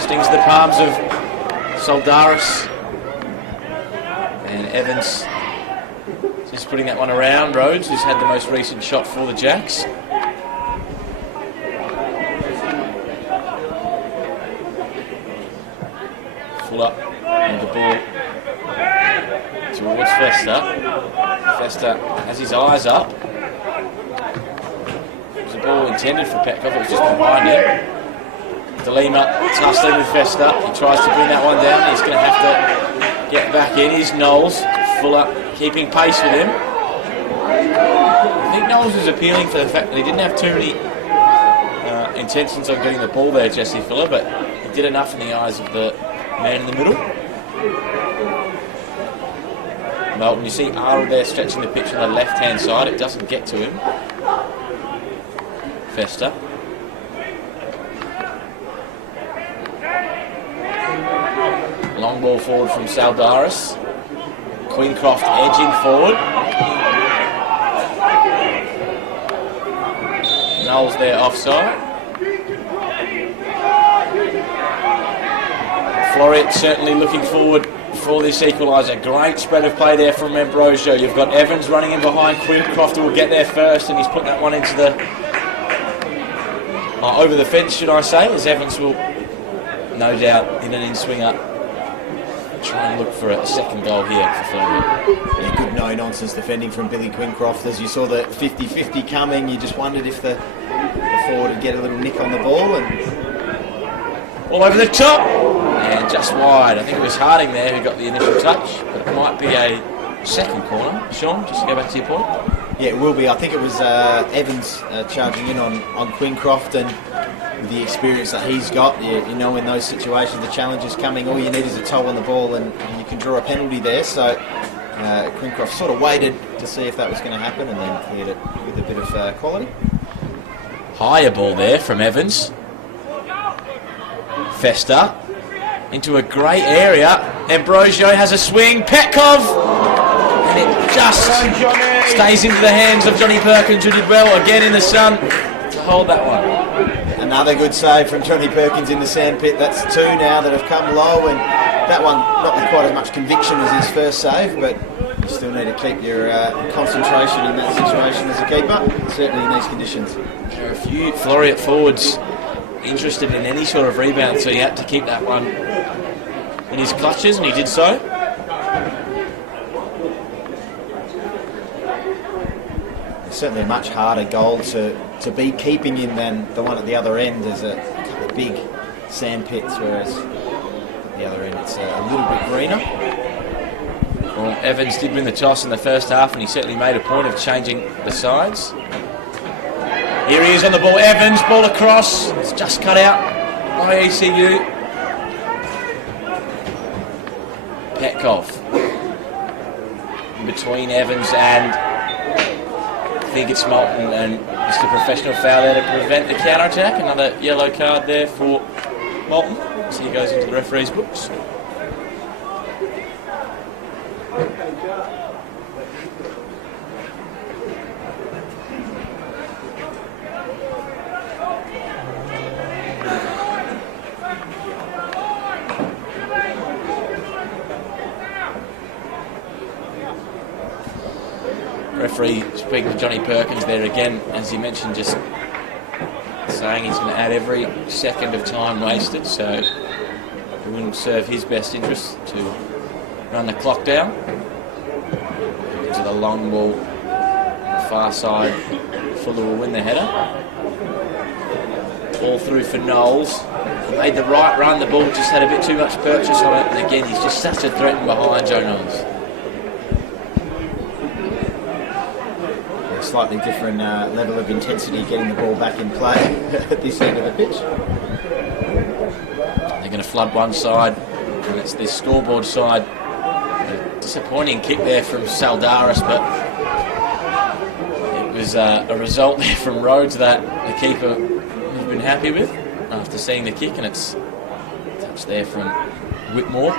Stings the palms of Soldaris. And Evans just putting that one around. Rhodes, who's had the most recent shot for the Jacks. Full up and the ball towards Festa. Festa has his eyes up. It was a ball intended for Petkov, it was just behind him. DeLima tussling with Festa. He tries to bring that one down. He's going to have to get back in. Here's Knowles. Fuller keeping pace with him. I think Knowles was appealing for the fact that he didn't have too many intentions on getting the ball there, Jesse Fuller, but he did enough in the eyes of the man in the middle. Melton, you see Arnold there stretching the pitch on the left-hand side. It doesn't get to him. Festa. Long ball forward from Saldaris. Queencroft edging forward. Knowles there offside. Floreat certainly looking forward for this equaliser. Great spread of play there from Ambrosio. You've got Evans running in behind. Queencroft will get there first, and he's putting that one into the over the fence, should I say, as Evans will no doubt in an in-swinger try and look for a second goal here for Floria. Yeah, good no-nonsense defending from Billy Queencroft. As you saw the 50-50 coming, you just wondered if the forward would get a little nick on the ball, and all over the top and just wide. I think it was Harding there who got the initial touch, but it might be a second corner. Sean, just to go back to your point. Yeah, it will be. I think it was Evans charging in on Queencroft, and with the experience that he's got, you know, in those situations, the challenge is coming. All you need is a toe on the ball, and you can draw a penalty there. So Queencroft sort of waited to see if that was going to happen, and then cleared it with a bit of quality. Higher ball there from Evans. Festa into a great area. Ambrosio has a swing. Petkov! And it just stays into the hands of Johnny Perkins, who did well again in the sun to hold that one. Another good save from Johnny Perkins in the sandpit. That's two now that have come low, and that one not with quite as much conviction as his first save, but You still need to keep your concentration in that situation as a keeper, certainly in these conditions. There are a few Floreat forwards interested in any sort of rebound, so he had to keep that one in his clutches, and he did so. It's certainly a much harder goal to be keeping in than the one at the other end. There's a couple of big sand pits, whereas at the other end it's a little bit greener. Well, Evans did win the toss in the first half, and he certainly made a point of changing the sides. Here he is on the ball. Evans, ball across. It's just cut out by ECU. Petkov in between Evans and I think it's Moulton, and just a professional foul there to prevent the counter-attack. Another yellow card there for Moulton, so he goes into the referee's books. Referee speaking to Johnny Perkins there again, as he mentioned, just saying he's going to add every second of time wasted, so it wouldn't serve his best interest to run the clock down. Into the long ball, the far side, Fuller will win the header. All through for Knowles. He made the right run, the ball just had a bit too much purchase on it, and again he's just such a threat behind Joe Knowles. Slightly different level of intensity getting the ball back in play at this end of the pitch. They're going to flood one side, and it's this scoreboard side. A disappointing kick there from Saldaris, but it was a result there from Rhodes that the keeper has been happy with after seeing the kick, and it's a touch there from Whitmore.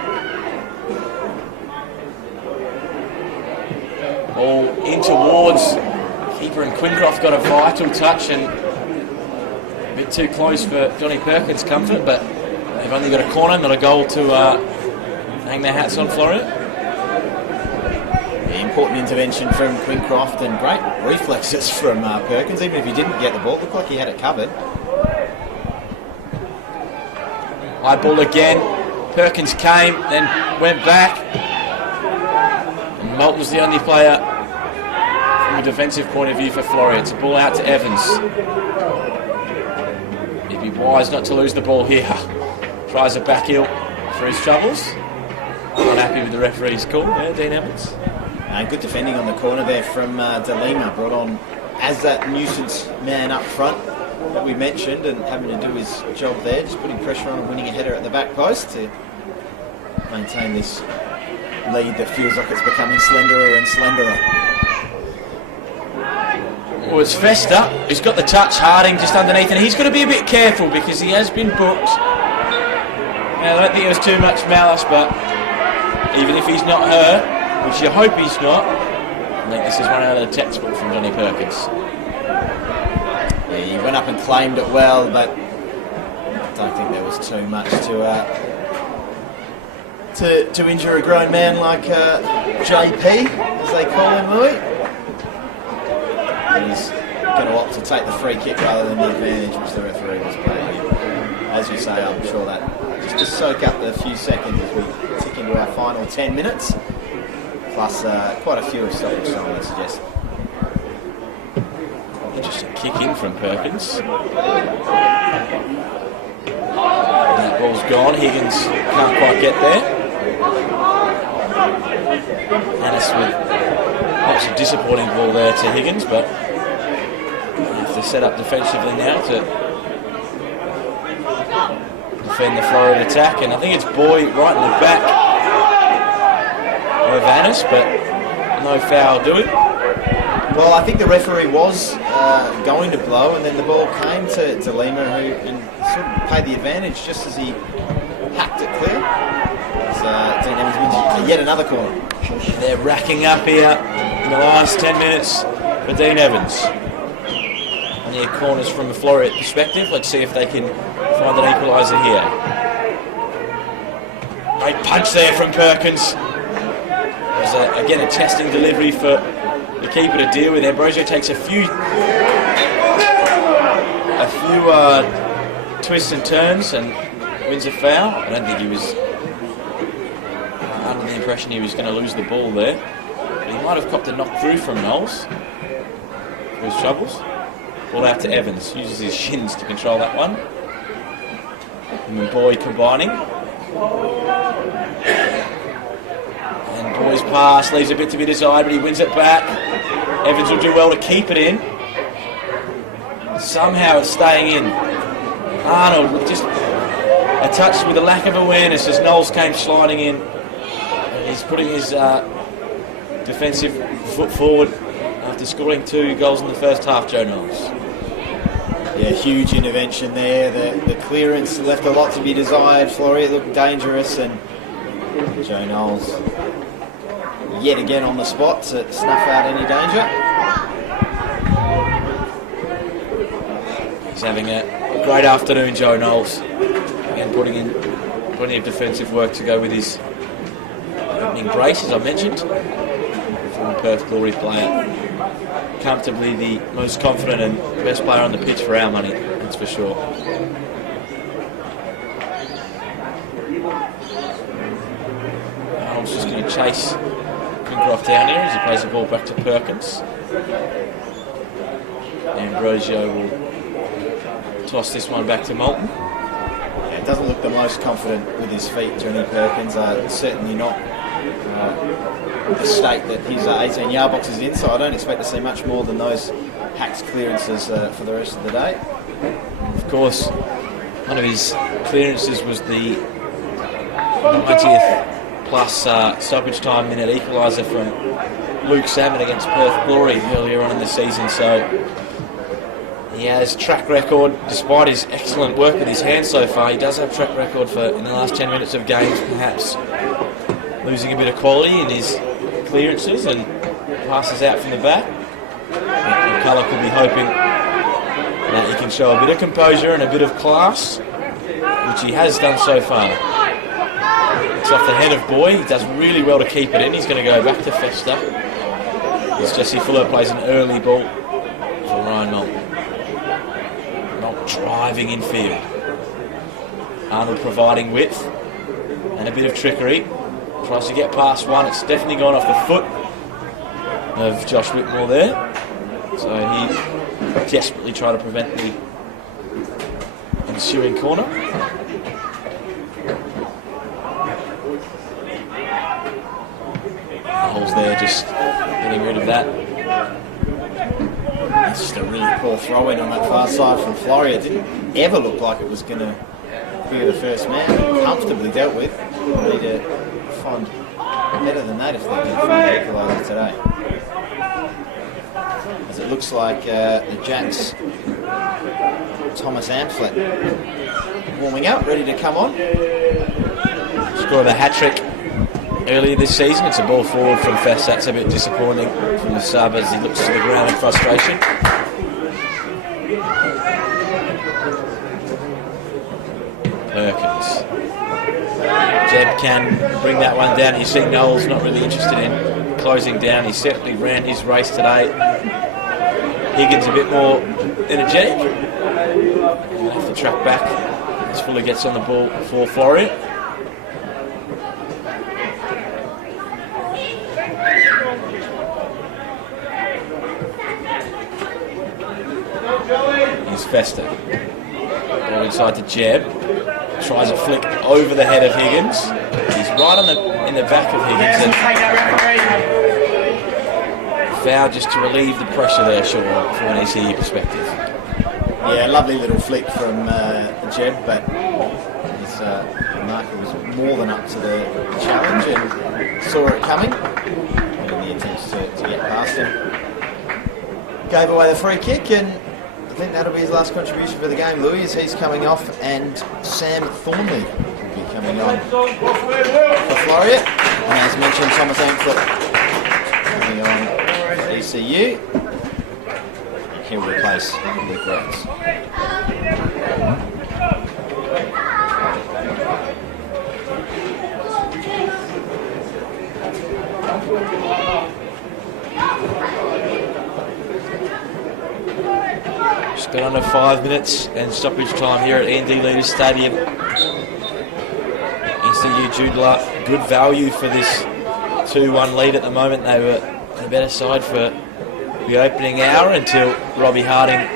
All in towards keeper, and Quincroft got a vital touch and a bit too close for Johnny Perkins' comfort, but they've only got a corner, not a goal to hang their hats on Floria. The important intervention from Quincroft and great reflexes from Perkins. Even if he didn't get the ball, it looked like he had it covered. High ball again. Perkins came, then went back. And Moulton's the only player from a defensive point of view for Floria. It's a ball out to Evans. He'd be wise not to lose the ball here. Tries a back heel for his troubles. Not happy with the referee's call there, Dean Evans. Good defending on the corner there from De Lima, brought on as that nuisance man up front that we mentioned, and having to do his job there, just putting pressure on and winning a header at the back post to maintain this lead that feels like it's becoming slenderer and slenderer. Well, it's Festa. He's got the touch. Harding just underneath, and he's got to be a bit careful because he has been booked. Now, I don't think it was too much malice, but even if he's not hurt, which you hope he's not, I think this is one out of the textbook from Johnny Perkins. Yeah, he went up and claimed it well, but I don't think there was too much to injure a grown man like JP, as they call him, Louis. And he's going to opt to take the free kick rather than the advantage which the referee was playing. As you say, I'm sure that just to soak up the few seconds as we tick into our final 10 minutes, plus quite a few of stoppage time, I suggest. Interesting kick in from Perkins. And that ball's gone. Higgins can't quite get there. Annis with lots of disappointing ball there to Higgins, but they have to set up defensively now to defend the Floreat attack, and I think it's Boy right in the back of Annis, but no foul doing. Well, I think the referee was going to blow, and then the ball came to De Lima, who and sort of paid the advantage just as he hacked it clear. Dean Evans wins yet another corner. They're racking up here in the last 10 minutes for Dean Evans. Near corners from a Floreat perspective. Let's see if they can find an equaliser here. Great punch there from Perkins. As again a testing delivery for the keeper to deal with. Ambrosio takes a few twists and turns and wins a foul. I don't think he was under the impression he was going to lose the ball there. But he might have copped a knock through from Knowles for his troubles. Ball out to Evans, uses his shins to control that one. And Boyd combining. And Boyd's pass leaves a bit to be desired, but he wins it back. Evans will do well to keep it in. Somehow it's staying in. Arnold with just a touch with a lack of awareness as Knowles came sliding in. He's putting his defensive foot forward after scoring 2 goals in the first half, Joe Knowles. Yeah, huge intervention there. The clearance left a lot to be desired. Floria looked dangerous, and Joe Knowles yet again on the spot to snuff out any danger. He's having a great afternoon, Joe Knowles. Again, putting in plenty of defensive work to go with his opening brace, as I mentioned. Former Perth Glory player. Comfortably the most confident and best player on the pitch for our money, that's for sure. Knowles just going to chase Pincroft down here as he plays the ball back to Perkins. Ambrosio will toss this one back to Moulton. Yeah, it doesn't look the most confident with his feet, Johnny Perkins. Certainly not the state that his 18-yard box is in, so I don't expect to see much more than those hacked clearances for the rest of the day. Of course, one of his clearances was the 90th plus stoppage time minute equaliser from Luke Salmon against Perth Glory earlier on in the season, so he has track record. Despite his excellent work with his hands so far, he does have track record for in the last 10 minutes of games perhaps losing a bit of quality in his clearances and passes out from the back. McCulloch will be hoping that he can show a bit of composure and a bit of class, which he has done so far. It's off the head of Boy. He does really well to keep it in. He's going to go back to Festa. As Jesse Fuller plays an early ball for Ryan Moulton. Not driving in field. Arnold providing width and a bit of trickery. Tries to get past one. It's definitely gone off the foot of Josh Whitmore there. So he desperately tried to prevent the ensuing corner. Holes there, just getting rid of that. It's just a really poor throw in on that far side from Floria. It didn't ever look like it was going to be the first man. Comfortably dealt with. Need to find better than that if they can find the equaliser today. As it looks like the Jacks, Thomas Amphlett warming up, ready to come on. Scored a hat-trick earlier this season. It's a ball forward from Fest. That's a bit disappointing from the sub as he looks to the ground in frustration. Perkins. Jeb can bring that one down. You see Knowles not really interested in closing down. He certainly ran his race today. Higgins a bit more energetic. He'll have to track back as Fuller gets on the ball for Floria. Here's Festa. Ball inside to Jeb. Tries a flick over the head of Higgins. He's right in the back of Higgins. And foul just to relieve the pressure there, Sean, from an ECU perspective. Yeah, lovely little flick from Jeb, but his marker was more than up to the challenge and saw it coming. And in the attempts to get past him, gave away the free kick, and I think that'll be his last contribution for the game, Louis, as he's coming off, and Sam Thornley will be coming on for Floria. And as mentioned, Thomas Amphlett coming on for ECU. He'll replace Luke Rhodes. Just got under 5 minutes and stoppage time here at ND Leaders Stadium. ECU Joondalup, good value for this 2-1 lead at the moment. They were the better side for the opening hour until Robbie Harding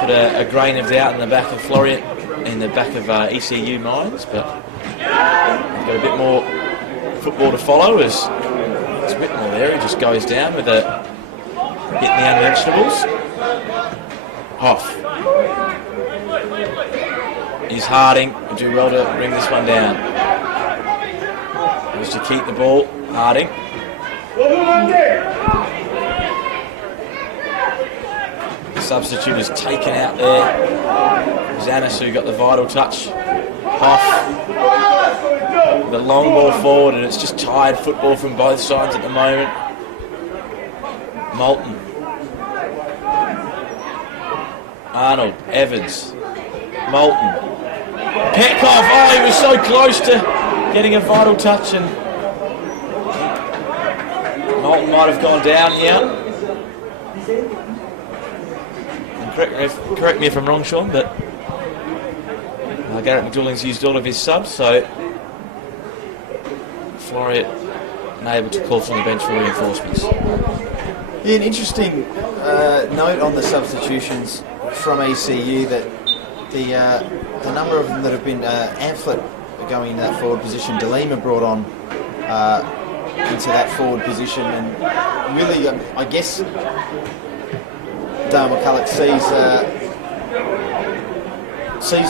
put a grain of doubt in the back of Floria, in the back of ECU minds, but they've got a bit more football to follow as it's a bit more there. He just goes down with a hit in the unmentionables. Off. Is Harding, will do well to bring this one down. Just to keep the ball, Harding. The substitute is taken out there. Zanis, who got the vital touch. Off. The long ball forward, and it's just tired football from both sides at the moment. Moulton. Arnold, Evans, Moulton. Petkoff, oh, he was so close to getting a vital touch, and Moulton might have gone down here. And correct me if I'm wrong, Sean, but Garrett McDoulling's used all of his subs, so Floreat unable to call from the bench for reinforcements. Yeah, an interesting note on the substitutions from ECU that the number of them that have been Amphlett going into that forward position, DeLima brought on into that forward position, and really I guess Dale McCulloch sees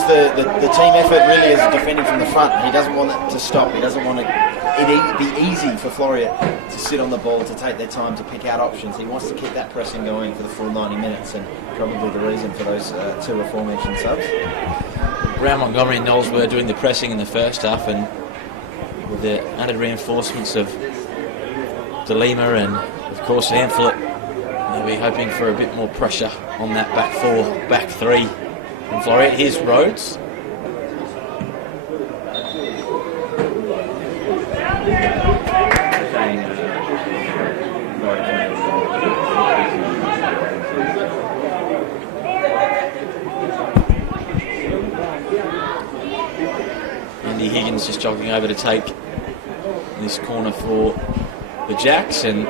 the team effort really as defending from the front. He doesn't want it to stop. He doesn't want it be easy for Floria to sit on the ball, to take their time to pick out options. He wants to keep that pressing going for the full 90 minutes, and probably the reason for those two aforementioned subs. Brown, Montgomery and Knowles were doing the pressing in the first half, and with the added reinforcements of DeLima and of course Amphlett, they'll be hoping for a bit more pressure on that back four, back three from Floria. Here's Rhodes. Andy Higgins just jogging over to take this corner for the Jacks, and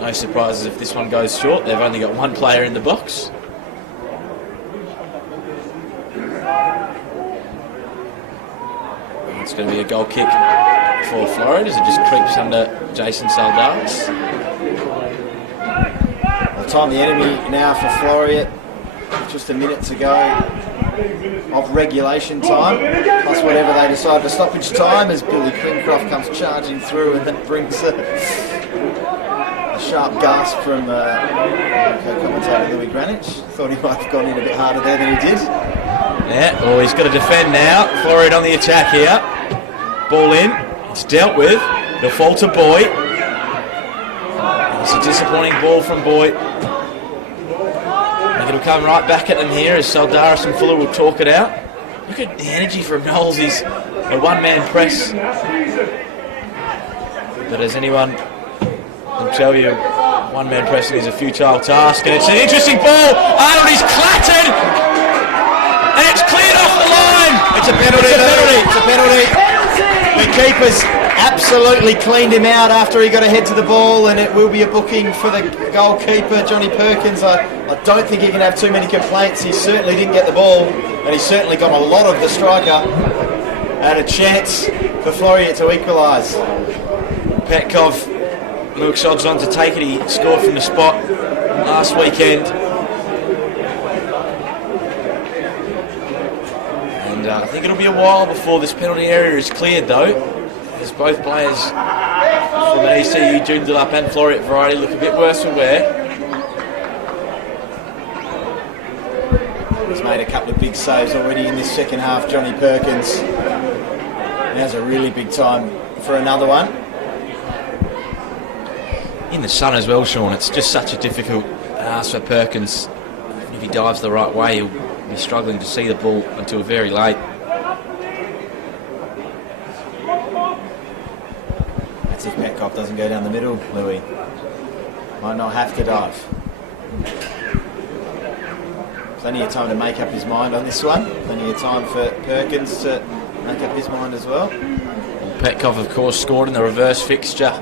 no surprises if this one goes short. They've only got one player in the box. It's going to be a goal kick for Floreat as it just creeps under Jason Saldaris. Well, time the enemy now for Floreat. Just a minute to go of regulation time, plus whatever they decide for stoppage time, as Billy Clincroft comes charging through, and that brings a sharp gasp from commentator Louis Greenwich. Thought he might have gone in a bit harder there than he did. Yeah, well, he's got to defend now. Floreat on the attack here. Ball in. It's dealt with. It'll fall to Boyd. It's a disappointing ball from Boyd. It'll come right back at them here as Saldaris and Fuller will talk it out. Look at the energy from Knowles. He's a one-man press. But as anyone will tell you, one-man pressing is a futile task. And it's an interesting ball. Arnold is clattered. And it's cleared off the line. It's a penalty. It's a penalty. The keeper's absolutely cleaned him out after he got ahead to the ball, and it will be a booking for the goalkeeper, Johnny Perkins. I don't think he can have too many complaints. He certainly didn't get the ball, and he certainly got a lot of the striker, and a chance for Floria to equalise. Petkov looks odds on to take it. He scored from the spot last weekend. And I think it'll be a while before this penalty area is cleared, though, as both players from the ECU Joondalup and Floreat variety look a bit worse for wear. He's made a couple of big saves already in this second half, Johnny Perkins. Now's a really big time for another one. In the sun as well, Sean, it's just such a difficult ask for Perkins. If he dives the right way, he'll be struggling to see the ball until very late. doesn't go down the middle, Louis. Might not have to dive. Plenty of time to make up his mind on this one. Plenty of time for Perkins to make up his mind as well. Petkov, of course, scored in the reverse fixture.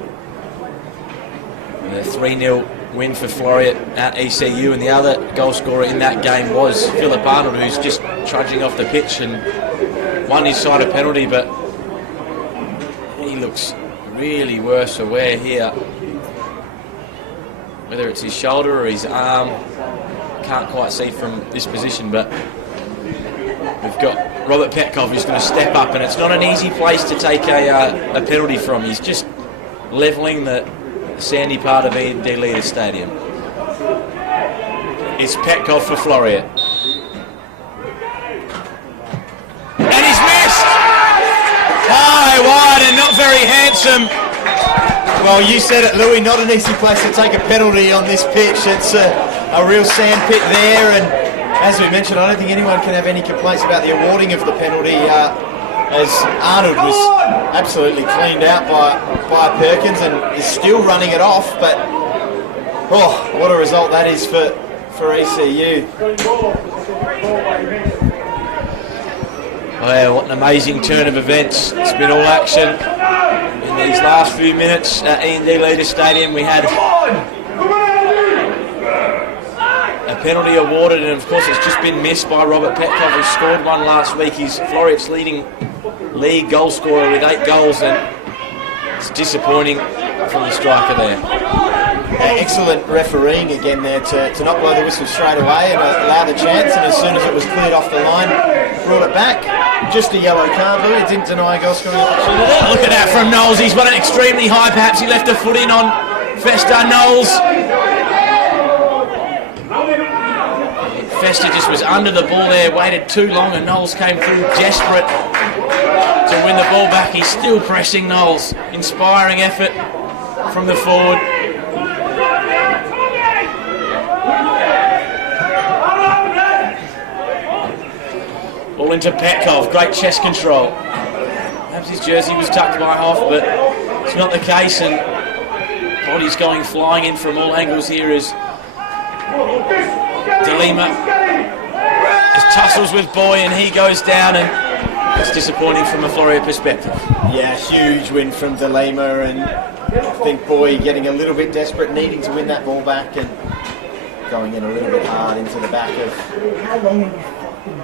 The 3-0 win for Floria at ECU, and the other goal scorer in that game was Philip Arnold, who's just trudging off the pitch and won his side a penalty, but he looks really worse for wear here. Whether it's his shoulder or his arm, can't quite see from this position, but we've got Robert Petkov who's going to step up, and it's not an easy place to take a penalty from. He's just levelling the sandy part of E&D Leader Stadium. It's Petkov for Floria. And he's missed! High, wide, and not very handsome. Well, you said it, Louis, not an easy place to take a penalty on this pitch. It's a real sandpit there, and as we mentioned, I don't think anyone can have any complaints about the awarding of the penalty, as Arnold was absolutely cleaned out by Perkins and is still running it off, but oh, what a result that is for ECU. Well, what an amazing turn of events. It's been all action in these last few minutes at E&D Leader Stadium. We had a penalty awarded, and of course it's just been missed by Robert Petkov, who scored one last week. He's Floriat's leading league goal scorer with 8 goals, and it's disappointing from the striker there. Excellent refereeing again there to not blow the whistle straight away and allow the chance, and as soon as it was cleared off the line, brought it back. Just a yellow card, Louis. It didn't deny a goal scoring opportunity. Look at that from Knowles. He's won it extremely high. Perhaps he left a foot in on Festa. Knowles. Festa just was under the ball there, waited too long, and Knowles came through desperate to win the ball back. He's still pressing Knowles. Inspiring effort from the forward. Ball into Petkov, great chest control. Perhaps his jersey was tucked by half, but it's not the case, and bodies going flying in from all angles here as De Lima tussles with Boy, and he goes down, and it's disappointing from a Floria perspective. Yeah, huge win from De Lima, and I think Boy getting a little bit desperate, needing to win that ball back and going in a little bit hard into the back of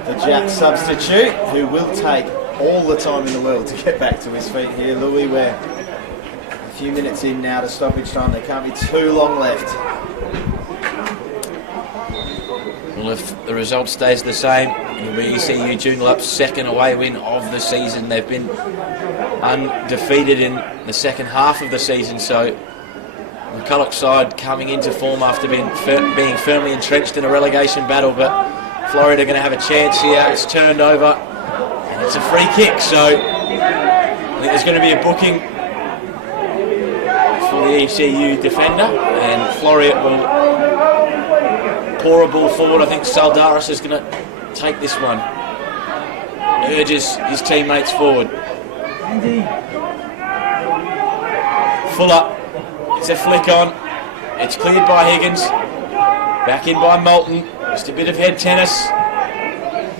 the Jap substitute, who will take all the time in the world to get back to his feet here. Louis, we're a few minutes in now to stoppage time. There can't be too long left. Well, if the result stays the same, it'll be ECU Joondalup's second away win of the season. They've been undefeated in the second half of the season, so the McCulloch side coming into form after being firmly entrenched in a relegation battle, but Florida are going to have a chance here. It's turned over, and it's a free kick, so I think there's going to be a booking for the ECU defender, and Floreat will pour a ball forward. I think Saldaris is going to take this one. Urges his teammates forward. Fuller, it's a flick on. It's cleared by Higgins. Back in by Moulton. Just a bit of head tennis.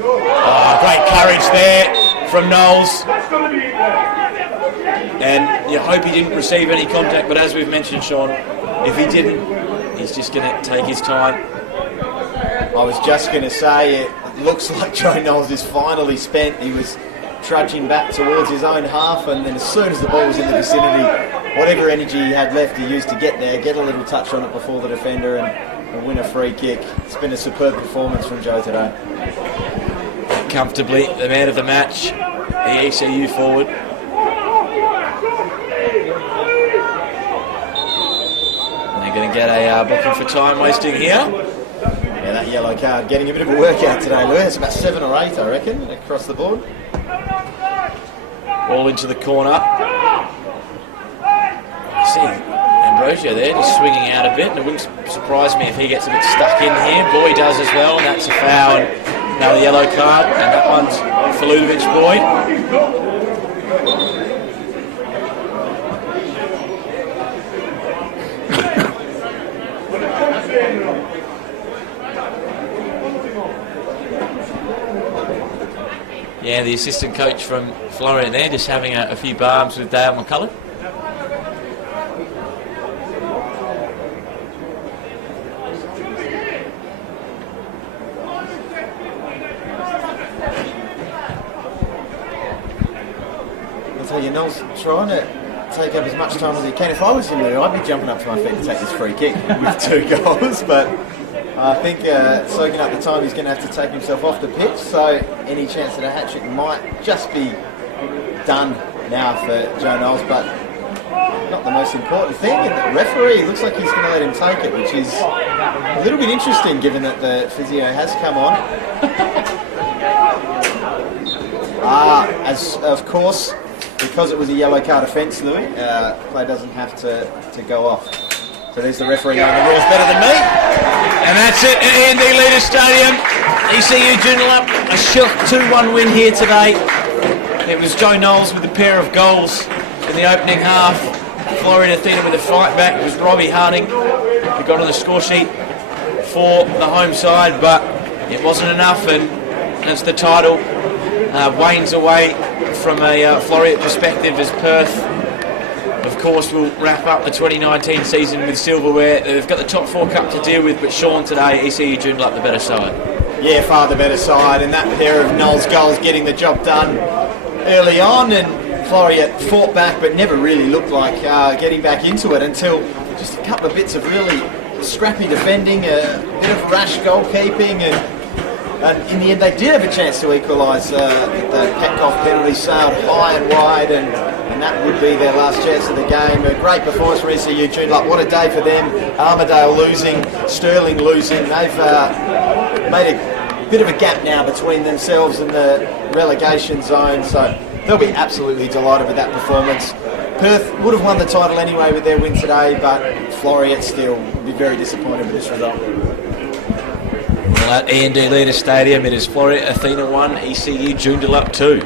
Oh, great courage there from Knowles. And you hope he didn't receive any contact, but as we've mentioned, Sean, if he didn't, he's just going to take his time. I was just going to say, it looks like Joe Knowles is finally spent. He was trudging back towards his own half, and then as soon as the ball was in the vicinity, whatever energy he had left, he used to get there, get a little touch on it before the defender, and win a free kick. It's been a superb performance from Joe today. Comfortably the man of the match, the ECU forward. And they're going to get a booking for time wasting here. Yeah, that yellow card getting a bit of a workout today, Lou. It's about 7 or 8, I reckon, across the board. Ball into the corner. You see Ambrosia there just swinging out a bit, and it wouldn't surprise me if he gets a bit stuck in here. Boy does as well, and that's a foul, and another yellow card, and that one's for Ludovic Boy. Yeah, the assistant coach from Floria there, just having a few barbs with Dale McCullough. I'll tell you, Noel's trying to take up as much time as he can. If I was him, I'd be jumping up to my feet to take this free kick with 2 goals, but I think soaking up the time, he's going to have to take himself off the pitch, so any chance at a hat-trick might just be done now for Joe Knowles, but not the most important thing. And the referee looks like he's going to let him take it, which is a little bit interesting given that the physio has come on. As of course, because it was a yellow card offence, Louis, play doesn't have to go off. So there's the referee going, the rule's better than me. And that's it at E&D Leaders Stadium. ECU Joondalup, a shook 2-1 win here today. It was Joe Knowles with a pair of goals in the opening half. Floria Athena with a fight back. It was Robbie Harding who got on the score sheet for the home side, but it wasn't enough, and as the title wanes away from a Floria perspective, as Perth, of course, will wrap up the 2019 season with silverware. They've got the top 4 cup to deal with, but Sean today, ECU Joondalup the better side. Yeah, far the better side, and that pair of Knowles goals getting the job done early on, and Floria fought back but never really looked like getting back into it until just a couple of bits of really scrappy defending, a bit of rash goalkeeping, and in the end they did have a chance to equalise. The Petkoff penalty sailed high and wide, and that would be their last chance of the game. A great performance for ECU Joondalup. What a day for them. Armidale losing, Stirling losing. They've made a bit of a gap now between themselves and the relegation zone, so they'll be absolutely delighted with that performance. Perth would have won the title anyway with their win today, but Floreat still will be very disappointed with this result. Well, at E&D Leaders Stadium, it is Floria Athena 1, ECU Joondalup 2.